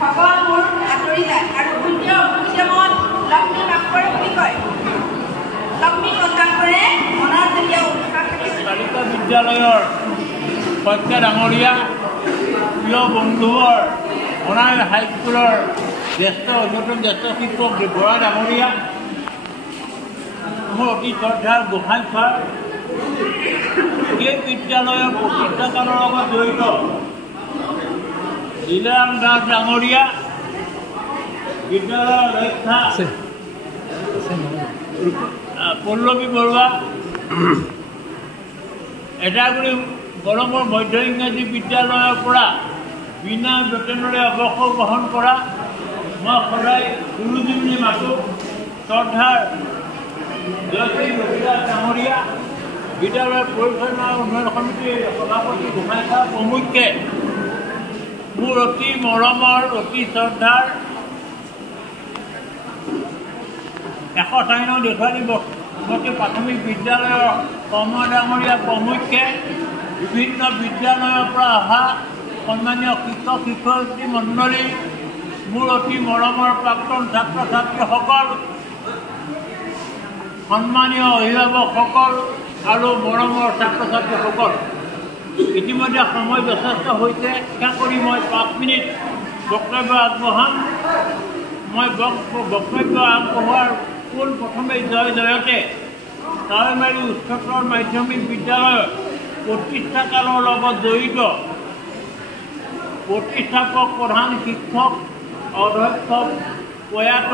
ভগৱান মোৰ আঁতৰি যায় আৰু উদ্যমত লক্ষ্মী বাস কৰে বুলি কয় লক্ষ্মী কণ্টাক কৰে মনত যেতিয়া উৎসাহ থাকে বালিকা বিদ্যালয়ৰ শইকীয়া ডাঙৰীয়া প্ৰিয় বন্ধুবৰ বনাই হাইস্কুলৰ অন্যতম জ্যেষ্ঠ শিক্ষক বৰা ডাঙৰীয়া মোৰ অতি শ্ৰদ্ধাৰ গোহাঁই ছাৰ এই বিদ্যালয়ৰ প্ৰতিষ্ঠাকালৰ লগত জড়িত লীলাৰাম দাস ডাঙৰীয়া বিদ্যালয়ৰ ৰক্ষা পল্লৱী বৰুৱা এটাগুৰি গৰমৰ মধ্য ইংৰাজী বিদ্যালয়ৰ পৰা বিনা বেতনেৰে অৱসৰ গ্ৰহণ কৰা মই সদায় গুৰুজী বুলি মাতোঁ শ্ৰদ্ধাৰ জয়শ্ৰী ৰবিদাস ডাঙৰীয়া বিদ্যালয়ৰ পৰিচালনা উন্নয়ন সমিতিৰ সভাপতি গোহাঁই ছাৰ প্ৰমুখ্যে মোৰ অতি মৰমৰ অতি শ্ৰদ্ধাৰ 104 দেশালী বস্তি প্ৰাথমিক বিদ্যালয়ৰ কৰ্ম ডাঙৰীয়া প্ৰমুখ্যে বিভিন্ন বিদ্যালয়ৰ পৰা অহা সন্মানীয় শিক্ষক শিক্ষয়িত্ৰী মণ্ডলী মোৰ অতি মৰমৰ প্ৰাক্তন ছাত্ৰ ছাত্ৰীসকল সন্মানীয় অভিভাৱকসকল আৰু মৰমৰ ছাত্ৰ ছাত্ৰীসকল ইতিমধ্যে সময় যথেষ্ট হৈছে শিক্ষা কৰি মই 5 মিনিট বক্তব্য আগবঢ়াম মই বক্তব্য আগবঢ়োৱাৰ পোনপ্ৰথমে জয়তে কাৱৈমাৰী উচ্চতৰ মাধ্যমিক বিদ্যালয়ৰ প্ৰতিষ্ঠাকালৰ লগত জড়িত প্ৰতিষ্ঠাপক প্ৰধান শিক্ষক অধ্যক্ষ প্ৰয়াত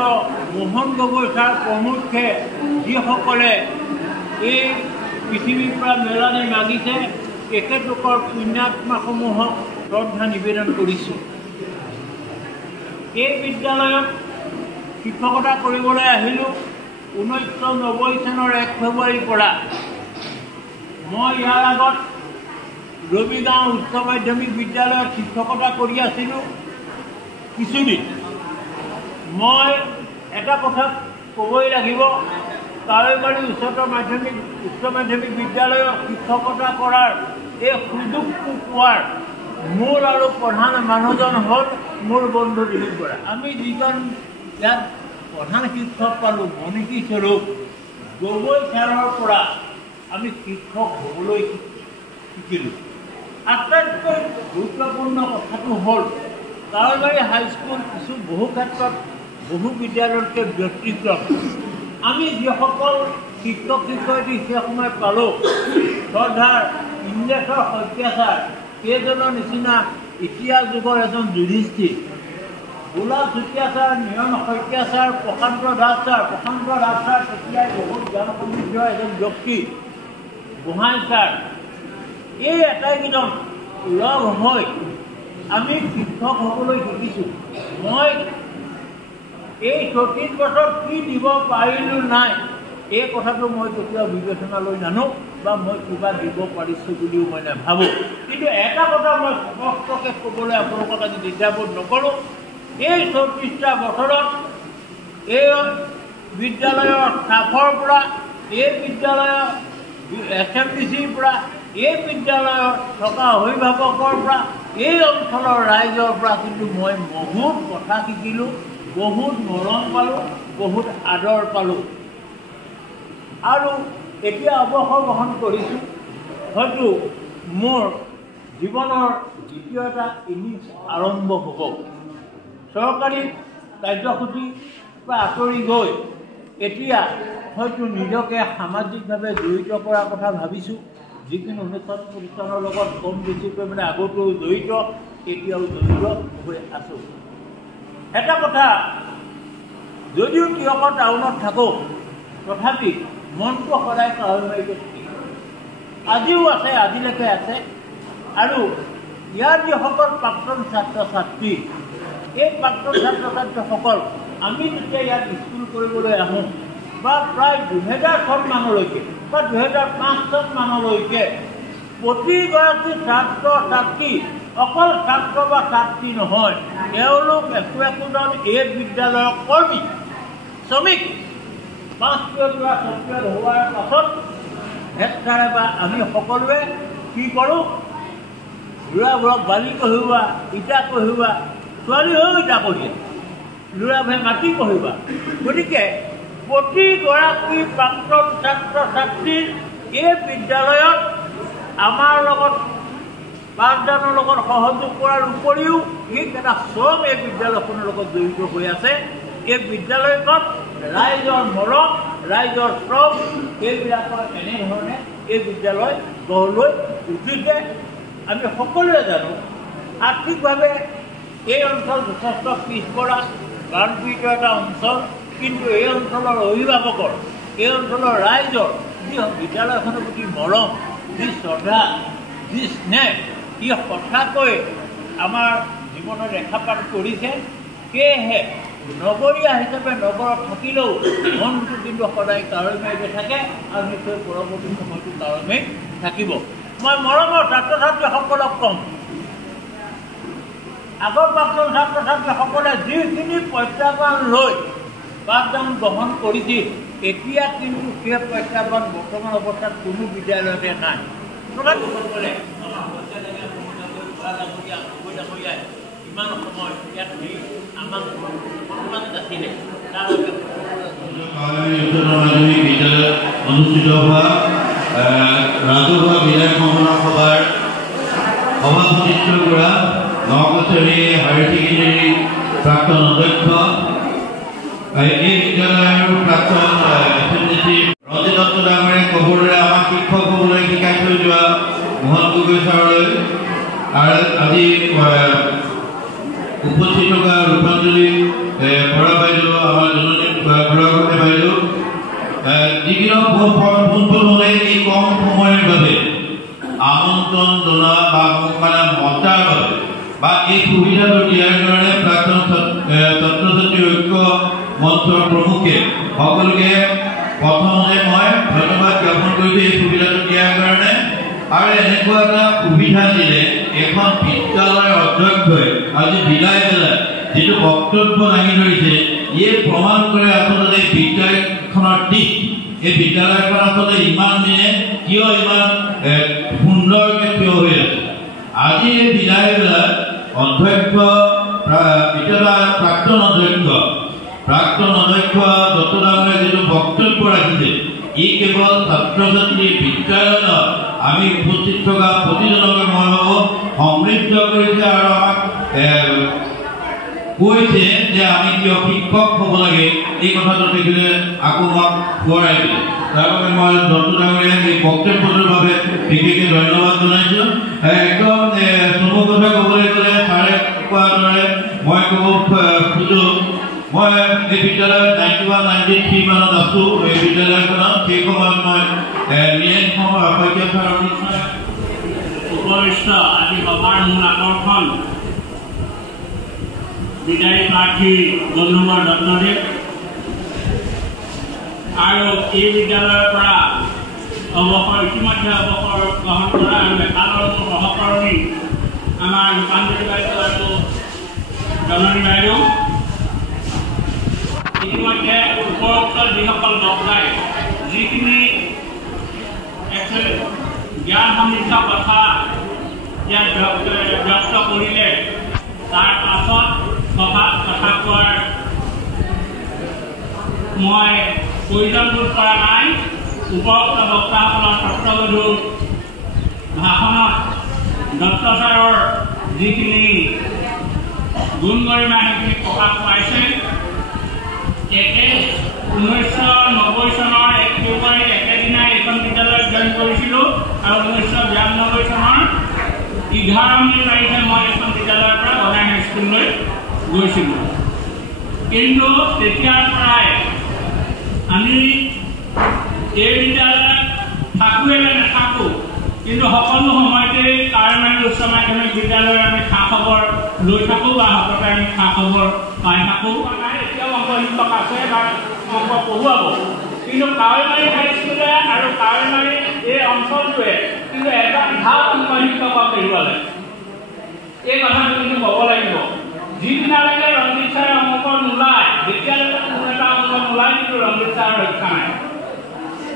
মোহন গগৈ ছাৰ প্ৰমুখ্যে যিসকলে এই পৃথিৱীৰ পৰা মেলানি মাগিছে তেখেতলোকৰ পুণ্যাত্মাসমূহক শ্ৰদ্ধা নিবেদন কৰিছোঁ এই বিদ্যালয়ত শিক্ষকতা কৰিবলৈ আহিলোঁ 1990 চনৰ 1 ফেব্ৰুৱাৰীৰ পৰা মই ইয়াৰ আগত ৰবিগাঁও উচ্চ মাধ্যমিক বিদ্যালয়ত শিক্ষকতা কৰি আছিলোঁ কিছুদিন মই এটা কথা ক'বই লাগিব কাৱৈমাৰী উচ্চ মাধ্যমিক বিদ্যালয়ত শিক্ষকতা কৰাৰ এই সুযোগটো পোৱাৰ মূল আৰু প্ৰধান মানুহজন হ'ল মোৰ বন্ধু দিলীপ বৰা আমি যিজন ইয়াত প্ৰধান শিক্ষক পালোঁ মণিকী স্বৰূপ গগৈ ছাৰৰ পৰা আমি শিক্ষক হ'বলৈ শিকিলোঁ আটাইতকৈ গুৰুত্বপূৰ্ণ কথাটো হ'ল কাৱৈমাৰী হাইস্কুল বহু ক্ষেত্ৰত বহু বিদ্যালয়তকৈ ব্যতিক্ৰম আমি যিসকল শিক্ষক শিক্ষয়িত্ৰী সেই সময় পালোঁ শ্ৰদ্ধাৰ ইন্দ্ৰেশ্বৰ শইকীয়া ছাৰ সেইজনৰ নিচিনা ইতিহাস যুগৰ এজন যুধিষ্ঠিৰ গোলাপ চুতীয়া ছাৰ নিয়ন শইকীয়া ছাৰ প্ৰশান্ত দাস ছাৰ তেতিয়াই বহুত জ্ঞান সমৃদ্ধ এজন ব্যক্তি গোহাঁই ছাৰ এই আটাইকেইজন লগ হৈ আমি শিক্ষক হ'বলৈ শিকিছোঁ মই এই ৩৬ বছৰ কি দিব পাৰিলোঁ নাই এই কথাটো মই কেতিয়াও বিবেচনালৈ নানো বা মই কিবা দিব পাৰিছোঁ বুলিও মই নাভাবোঁ। কিন্তু এটা কথা মই স্পষ্টকৈ ক'বলৈ আপোনালোকক আজি দ্বিধাবোধ নকৰোঁ, এই ৩৬টা বছৰত এই বিদ্যালয়ৰ ষ্টাফৰ পৰা, এই বিদ্যালয়ৰ SMDCৰ পৰা, এই বিদ্যালয়ৰ থকা অভিভাৱকৰ পৰা, এই অঞ্চলৰ ৰাইজৰ পৰা কিন্তু মই বহুত কথা শিকিলোঁ, বহুত মৰম পালোঁ, বহুত আদৰ পালোঁ। আৰু এতিয়া অৱসৰ গ্ৰহণ কৰিছোঁ, হয়তো মোৰ জীৱনৰ দ্বিতীয় এটা ইনিংছ আৰম্ভ হ'ব। চৰকাৰী কাৰ্যসূচীৰ পৰা আঁতৰি গৈ এতিয়া হয়তো নিজকে সামাজিকভাৱে জড়িত কৰাৰ কথা ভাবিছোঁ। যিকোনো অনুষ্ঠান প্ৰতিষ্ঠানৰ লগত কম বেছি পৰিমাণে আগতেও জড়িত, এতিয়াও জড়িত হৈ আছোঁ। এটা কথা, যদিও তিয়কৰ টাউনত থাকোঁ তথাপি মনটো সদায় কাৱৈমাৰীতে থাকে, আজিও আছে, আজিলৈকে আছে। আৰু ইয়াৰ যিসকল প্ৰাক্তন ছাত্ৰ ছাত্ৰী, এই প্ৰাক্তন ছাত্ৰ ছাত্ৰীসকল আমি যেতিয়া ইয়াত স্কুল কৰিবলৈ আহোঁ বা প্ৰায় ২০০০ চনমানলৈকে বা ২০০৫ চনমানলৈকে প্ৰতিগৰাকী ছাত্ৰ ছাত্ৰী, অকল ছাত্ৰ বা ছাত্ৰী নহয়, তেওঁলোক একোজন এই বিদ্যালয়ৰ কৰ্মী, শ্ৰমিক। ৫ পিৰিয়ড বা ৬ পিৰিয়ড হোৱাৰ পাছত হেড ছাৰে বা আমি সকলোৱে কি কৰোঁ, ল'ৰাবোৰক বালি কঢ়িওৱা, ইটা কঢ়িওৱা, ছোৱালী হৈও ইটা কঢ়িয়ায়, ল'ৰাবোৰে মাটি কঢ়িওৱা। গতিকে প্ৰতিগৰাকী প্ৰাক্তন ছাত্ৰ ছাত্ৰীৰ এই বিদ্যালয়ত আমাৰ লগত পাঠদানৰ লগত সহযোগ কৰাৰ উপৰিও ই এটা শ্ৰম এই বিদ্যালয়খনৰ লগত জড়িত হৈ আছে। এই বিদ্যালয়খন ৰাইজৰ মৰম, ৰাইজৰ শ্ৰম, এইবিলাকৰ এনেধৰণে এই বিদ্যালয় গঢ় লৈ উঠিছে। আমি সকলোৱে জানো আৰ্থিকভাৱে এই অঞ্চল যথেষ্ট পিছপৰা, বানপীড়িত এটা অঞ্চল। কিন্তু এই অঞ্চলৰ অভিভাৱকৰ, এই অঞ্চলৰ ৰাইজৰ যি বিদ্যালয়খনৰ প্ৰতি মৰম, যি শ্ৰদ্ধা, যি স্নেহ, ই সঁচাকৈ আমাৰ জীৱনত ৰেখাপাত কৰিছে। সেয়েহে নগৰীয়া হিচাপে নগৰত থাকিলেও মনটো কিন্তু সদায় কাৱৈমাৰীতে থাকে আৰু নিশ্চয় পৰৱৰ্তী সময়টো কাৱৈমাৰীত থাকিব। মই মৰমৰ ছাত্ৰ ছাত্ৰীসকলক ক'ম, আগৰ প্ৰাক্তন ছাত্ৰ ছাত্ৰীসকলে যিখিনি প্ৰত্যাহ্বান লৈ পাঠদান গ্ৰহণ কৰিছিল, এতিয়া কিন্তু সেই প্ৰত্যাহ্বান বৰ্তমান অৱস্থাত কোনো বিদ্যালয়তে নাই। ইমান সময় ইয়াত আমাক সন্মান নাছিলে। মাধ্যমিক বিদ্যালয়ত অনুষ্ঠিত হোৱা ৰাজহুৱা বিধায়ক মণ্ডলৰ সভাৰ সভাপতিত্ব কৰা নকছাৰী হায়াৰ ছেকেণ্ডেৰী প্ৰাক্তন অধ্যক্ষ, এই বিদ্যালয়ৰ প্ৰাক্তন SMDC ৰঞ্জিত দত্ত ডাঙৰীয়ে ক'বলৈ আমাক শিক্ষক হ'বলৈ শিকাই থৈ যোৱা মোহন গগৈ ছাৰলৈ আৰু আজি উপস্থিত থকা ৰূপাঞ্জলি বৰা বাইদেউ, আমাৰ জননী বৰাগতে বাইদেউ, যিকোনো পোনপথমে এই কম সময়ৰ বাবে আমন্ত্ৰণ জনোৱা বা মোক মতাৰ বাবে বা এই সুবিধাটো দিয়াৰ কাৰণে প্ৰাক্তন ছাত্ৰ ছাত্ৰী ঐক্য মঞ্চৰ প্ৰমুখে সকলোকে প্ৰথমতে মই ধন্যবাদ জ্ঞাপন কৰিছোঁ এই সুবিধাটো দিয়াৰ কাৰণে। আৰু এনেকুৱা এটা সুবিধা দিলে এখন বিদ্যালয়ৰ অধ্যক্ষই আজি বিলাই পেলাই যিটো বক্তব্য দাঙি ধৰিছে, ইয়ে প্ৰমাণ কৰে আচলতে বিদ্যালয়খনৰ দিশ, এই বিদ্যালয়খন আচলতে ইমান দিনে কিয় ইমান সুন্দৰকৈ থিয় হৈ আছে। আজি এই বিলাই পেলাই অধ্যক্ষ, বিদ্যালয়ৰ প্ৰাক্তন অধ্যক্ষ দত্ত ডাঙৰীয়ে যিটো বক্তব্য ৰাখিছে, ই কেৱল ছাত্ৰ ছাত্ৰী বিদ্যালয় নহয়, আমি উপস্থিত থকা প্ৰতিজনকে মই ভাবোঁ সমৃদ্ধ কৰিছে আৰু আমাক কৈছে যে আমি কিয় শিক্ষক হ'ব লাগে, এই কথাটো দেখিলে আকৌ আমাক সোঁৱৰাই দিলে। তাৰ বাবে মই দত্ত ডাঙৰীয়াক এই বক্তব্যটোৰ বাবে বিশেষকৈ ধন্যবাদ জনাইছোঁ। একদম চমু কথা ক'বলৈ গ'লে ছাৰে কোৱাৰ দৰে মই ক'ব খোজোঁ, মই এই বিদ্যালয়ত 91-93 মানত আছোঁ। এই বিদ্যালয়খনত সেই সময়ত মই উপবিষ্ট আজি সভাৰ মূল আকৰ্ষণ বিদায়ী প্ৰাৰ্থী বন্ধুবৰ দত্তদেৱ আৰু এই বিদ্যালয়ৰ পৰা ইতিমধ্যে অৱসৰ গ্ৰহণ কৰা আৰু একালৰ সহকৰ্মী আমাৰ ৰূপান্তৰী বাইদেউ আৰু জননী বাইদেউ ইতিমধ্যে উপৰোক্ত যিসকল বক্তাই যিখিনি জ্ঞান সমৃদ্ধ কথা ইয়াত ব্যক্ত কৰিলে তাৰ পাছত সভাত কথা কোৱাৰ মই প্ৰয়োজন বোধ কৰা নাই। উপৰোক্ত বক্তাসকলৰ ছাত্ৰবধূৰ ভাষণত দত্ত ছাৰৰ যিখিনি গুণ গৰিমা সেইখিনি প্ৰকাশ পাইছে। 1990 চনৰ 1 ফেব্ৰুৱাৰীত একেদিনাই এইখন বিদ্যালয়ত জইন কৰিছিলোঁ আৰু 1992 চনৰ 11 তাৰিখে মই এইখন বিদ্যালয়ৰ পৰা বনাই হাইস্কুললৈ গৈছিলোঁ। কিন্তু তেতিয়াৰ পৰাই আমি এই বিদ্যালয়ত থাকোঁৱে নে নাথাকোঁ, কিন্তু সকলো সময়তে কাৱৈমাৰী উচ্চ মাধ্যমিক বিদ্যালয়ৰ আমি খা খবৰ লৈ থাকোঁ বা সকলোতে আমি খা খবৰ পাই থাকোঁ। এতিয়াও অংক শিক্ষক আছে বা অংক পঢ়ুৱাব, কিন্তু কাৱৈমাৰী হাইস্কুলে আৰু কাৱৈমাৰী এই অঞ্চলটোৱে কিন্তু এটা ভাল অংক শিক্ষকক হেৰুৱালে। এই কথাটো কিন্তু ক'ব লাগিব। যিদিনালৈকে ৰঞ্জিত ছাৰে অংক নোলায়, যেতিয়ালৈকে কোনো এটা অংক নোলায়, কিন্তু ৰঞ্জিত ছাৰৰ ৰক্ষা নাই।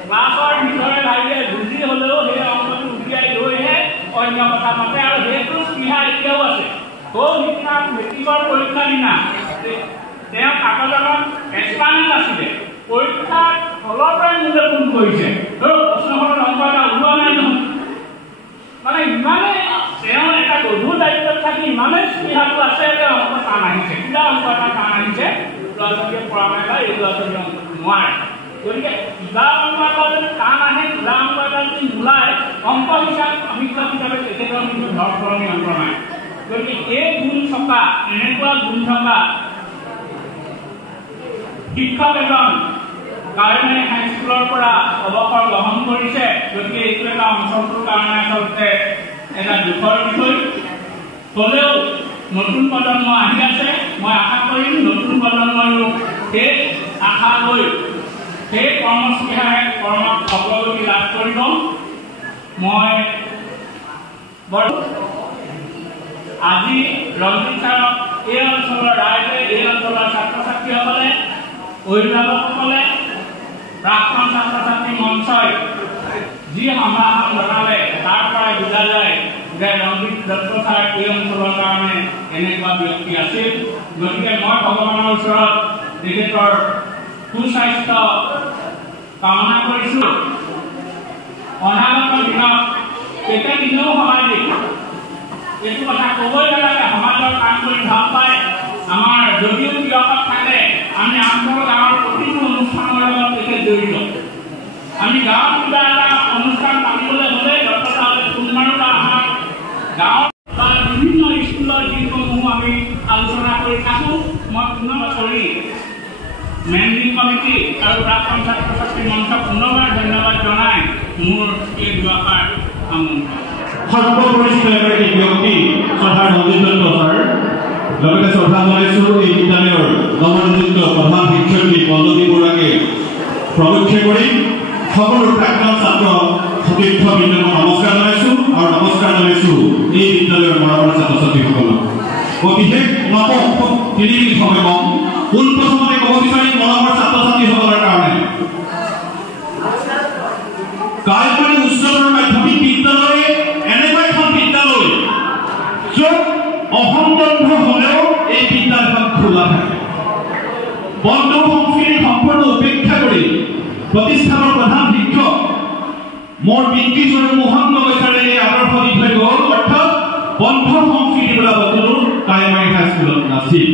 ক্লাছৰ ভিতৰে ভাগে বুজি হ'লেও সেই অংকটো উলিয়াই লৈহে অন্য কথা মাতে আৰু সেইটো স্পৃহা এতিয়াও আছে। সিদিনা মেট্ৰিকৰ পৰীক্ষাৰ দিনা তেওঁ কাগজ এখন এক্সপাৰ্ট আছিলে, পৰীক্ষাৰ ফলৰ পৰাই মোলৈ ফোন কৰিছে, প্ৰশ্নখনৰ অংক এটা ওলোৱা নাই নহয়। মানে ইমানেই তেওঁ এটা গধুৰ দায়িত্বত থাকি ইমানেই স্পৃহাটো আছে যে অংক টান আহিছে, কিবা অংক এটা টান আহিছে, ল'ৰা ছোৱালীয়ে পৰা নাই বা এই ল'ৰা ছোৱালীয়ে অংকটো নোৱাৰে। গতিকে কিবা অংক এটা যদি টান আহে, কিবা অংক এটা যদি নোলায়, অংক শিক্ষক হিচাপে তেখেতৰ কিন্তু ধৰ সলনি অংক নাই। গতিকে এই গুণ থকা, এনেকুৱা গুণ থকা শিক্ষক এজন কাৱৈমাৰী হাইস্কুলৰ পৰা অৱসৰ গ্ৰহণ কৰিছে। গতিকে এইটো এটা অঞ্চলটোৰ কাৰণে আচলতে এটা দুখৰ বিষয়। হ'লেও নতুন প্ৰজন্ম আহি আছে, মই আশা কৰিম নতুন প্ৰজন্ময়ো সেই আশা লৈ সেই কৰ্মস্পৃহাৰে কৰ্মত অগ্ৰগতি লাভ কৰিব। মই আজি ৰঞ্জিত ছাৰক এই অঞ্চলৰ ৰাইজে, এই অঞ্চলৰ ছাত্ৰ ছাত্ৰীসকলে, অভিভাৱকসকলে, প্ৰাক্তন ছাত্ৰ ছাত্ৰী মঞ্চই যি সম্ভাষণ জনালে তাৰ পৰাই বুজা যায় যে ৰঞ্জিত দত্ত ছাৰ এই অঞ্চলৰ কাৰণে এনেকুৱা ব্যক্তি আছিল। গতিকে মই ভগৱানৰ ওচৰত তেখেতৰ সুস্বাস্থ্য কামনা কৰিছোঁ। অনাগত দিনত তেতিয়া দিনেও সমাজ দিম, এইটো কথা ক'বই নালাগে। সমাজৰ কাম কৰি ভাল পায়। আমাৰ যদিও ক্ৰিয়কত থাকে, আমি আমাৰ গাঁৱৰ প্ৰতিটো অনুষ্ঠানৰ লগত তেখেত জড়িত। আমি গাঁৱত কিবা এটা অনুষ্ঠান পাতিবলৈ হ'লে দত্ত ছাৰলৈ ফোন মাৰোঁ বা আমাৰ গাঁৱত বা বিভিন্ন স্কুলৰ যিসমূহ আমি আলোচনা কৰি থাকোঁ। মই পুনৰ কৰি মেনেজিং কমিটি আৰু প্ৰাক্তন ছাত্ৰ ছাত্ৰী মঞ্চক পুনৰবাৰ ধন্যবাদ জনাই মোৰ এই দুআষাৰ সামৰণি। সৰ্বপৰিচিত এগৰাকী ব্যক্তি শ্ৰদ্ধা ৰঞ্জিত দত্ত ছাৰ, লগতে শ্ৰদ্ধা জনাইছোঁ এই বিদ্যালয়ৰ নৱনিযুক্ত প্ৰধান শিক্ষয়িত্ৰী পল্লৱী বৰুৱাকে প্ৰমুখ্যে কৰি সকলো প্ৰাক্তন ছাত্ৰ সতীৰ্থবৃন্দক নমস্কাৰ জনাইছোঁ আৰু নমস্কাৰ জনাইছোঁ এই বিদ্যালয়ৰ মৰমৰ ছাত্ৰ ছাত্ৰীসকলক। বিশেষ নকওঁ, 3 মিনিট সময় কম। পোনপ্ৰথমতে ক'ব বিচাৰিম মৰমৰ ছাত্ৰ ছাত্ৰীসকলৰ কাৰণে কাৱৈমাৰী উচ্চতৰ মাধ্যমিক বিদ্যালয়ে এনেকুৱা এখন বিদ্যালয় য'ত অহম বন্ধ হ'লেও এই বিদ্যালয়খন খোলা থাকে। বন্ধ সংস্কৃতি সম্পূৰ্ণ উপেক্ষা কৰি প্ৰতিষ্ঠানৰ প্ৰধান শিক্ষক মোৰ বিদ্যুৎ মোহন গগৈচাৰে এই আদৰ্শ দি থৈ গ'ল। অৰ্থাৎ বন্ধ সংস্কৃতি বোলা বস্তুটো কাৱৈমাৰী হাইস্কুলত নাছিল।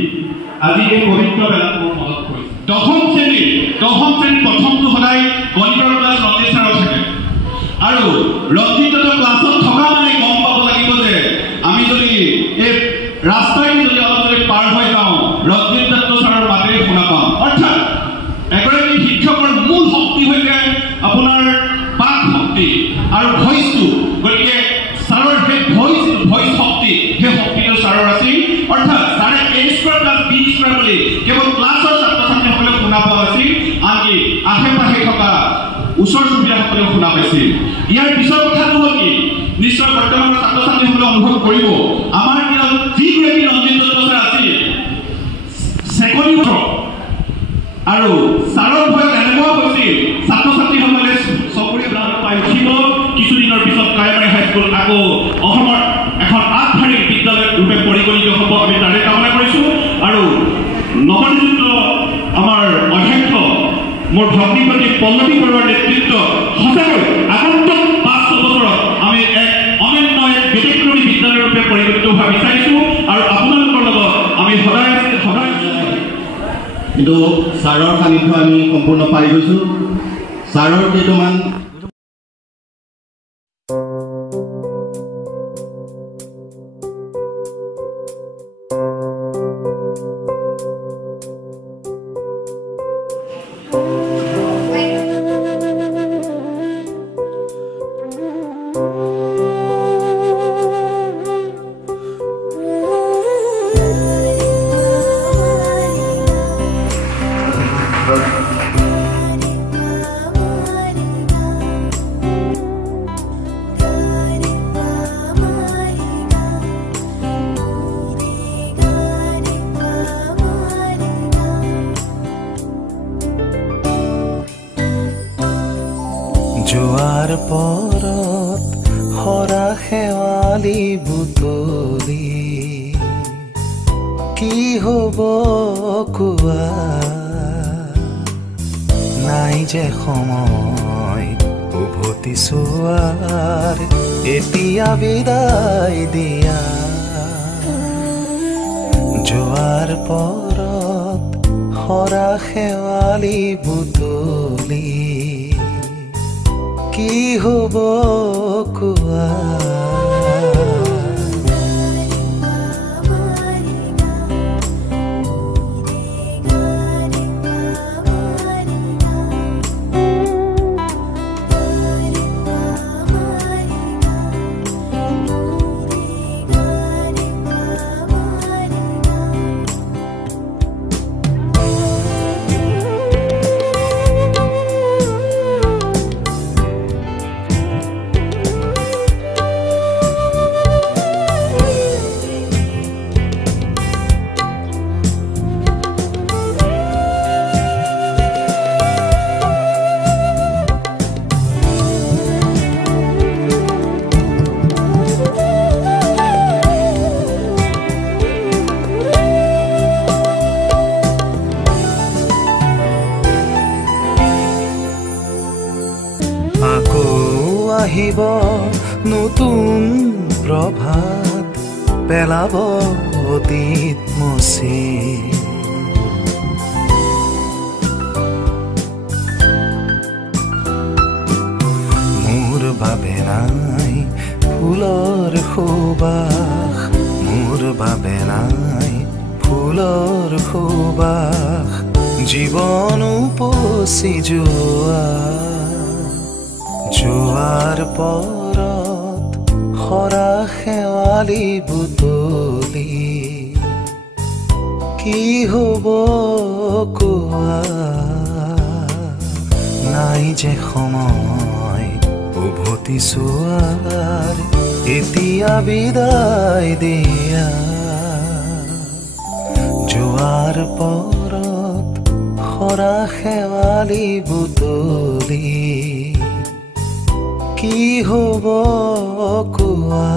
আজি এই পবিত্ৰ বেলাত মোৰ মনত পৰিছে। দশম শ্ৰেণীৰ প্ৰথমটো সদায় গণিতৰ ক্লাছ ৰঞ্জিত ছাৰৰ থাকে আৰু ৰঞ্জিত ক্লাছত থকা মানে গম পাব লাগিব যে আমি যদি এই ৰাস্তাই যদি অলপ যদি পাৰ হৈ যাওঁ ৰঞ্জিত দত্ত ছাৰৰ মাতেৰে শুনা পাম। অৰ্থাৎ এগৰাকী শিক্ষকৰ মূল শক্তি হৈছে আপোনাৰ বাক শক্তি আৰু ভইচটো। গতিকে ছাৰৰ সেই ভইচ শক্তি, সেই শক্তিটো ছাৰৰ আছিল। অৰ্থাৎ ছাৰে A² + আনকি আশে পাশে থকা ওচৰ চুবুৰীয়াসকলেও শুনা পাইছিল। ইয়াৰ পিছৰ কথাটো হ'ল কি, নিশ্চয় বৰ্তমানৰ ছাত্ৰ ছাত্ৰীসকলে অনুভৱ কৰিব আমাৰ দিনত যিগৰাকী ৰঞ্জিত দত্ত ছাৰ আছিল চেকনি আৰু ছাৰৰ ভয়ত এনেকুৱা হৈছিল ছাত্ৰ ছাত্ৰীসকলে চকুৰে পাই উঠিব। কিছুদিনৰ পিছত প্ৰাইমাৰী হাইস্কুল আকৌ অসমৰ এখন আগশাৰীৰ বিদ্যালয় ৰূপে পৰিগণিত হ'ব, আমি তাৰে কামনা কৰিছোঁ। আৰু নৱনিযুক্ত আমাৰ অধ্যক্ষ মোৰ ভগ্নীপতি পল্লৱী বৰুৱাৰ নেতৃত্ব সঁচাকৈ আগন্তুক ৫ বছৰত আমি এক অনন্য এক ব্যতিক্ৰমী বিদ্যালয় ৰূপে পৰিগণিত হোৱা বিচাৰিছোঁ। আৰু আপোনালোকৰ লগত আমি সদায় কিন্তু ছাৰৰ সান্নিধ্য আমি সম্পূৰ্ণ পাই গৈছোঁ। ছাৰৰ কেইটামান জোৱাৰ পৰত হৰা শেৱালি বুটলি কি হ'ব কোৱা, নাই যে সময় উভতি চোৱাৰ, এতিয়া বিদায় দিয়া। জোৱাৰ পৰত হৰা শেৱালি বুটলি কি হ'ব কোৱা, আহিব নতুন প্ৰভাত, পেলাব অতীত মচি, মোৰ বাবে নাই ফুলৰ সুবাস, মোৰ বাবে নাই ফুলৰ সুবাস, জীৱন উপচি যোৱা। জোৱাৰ পৰত হৰা শেৱালি বুটলি কি হ'ব কোৱা, নাই যে সময় উভতি চোৱাৰ, এতিয়া বিদায় দিয়া। জোৱাৰ পৰত হৰা শেৱালি বুটলি কি হ'ব কোৱা।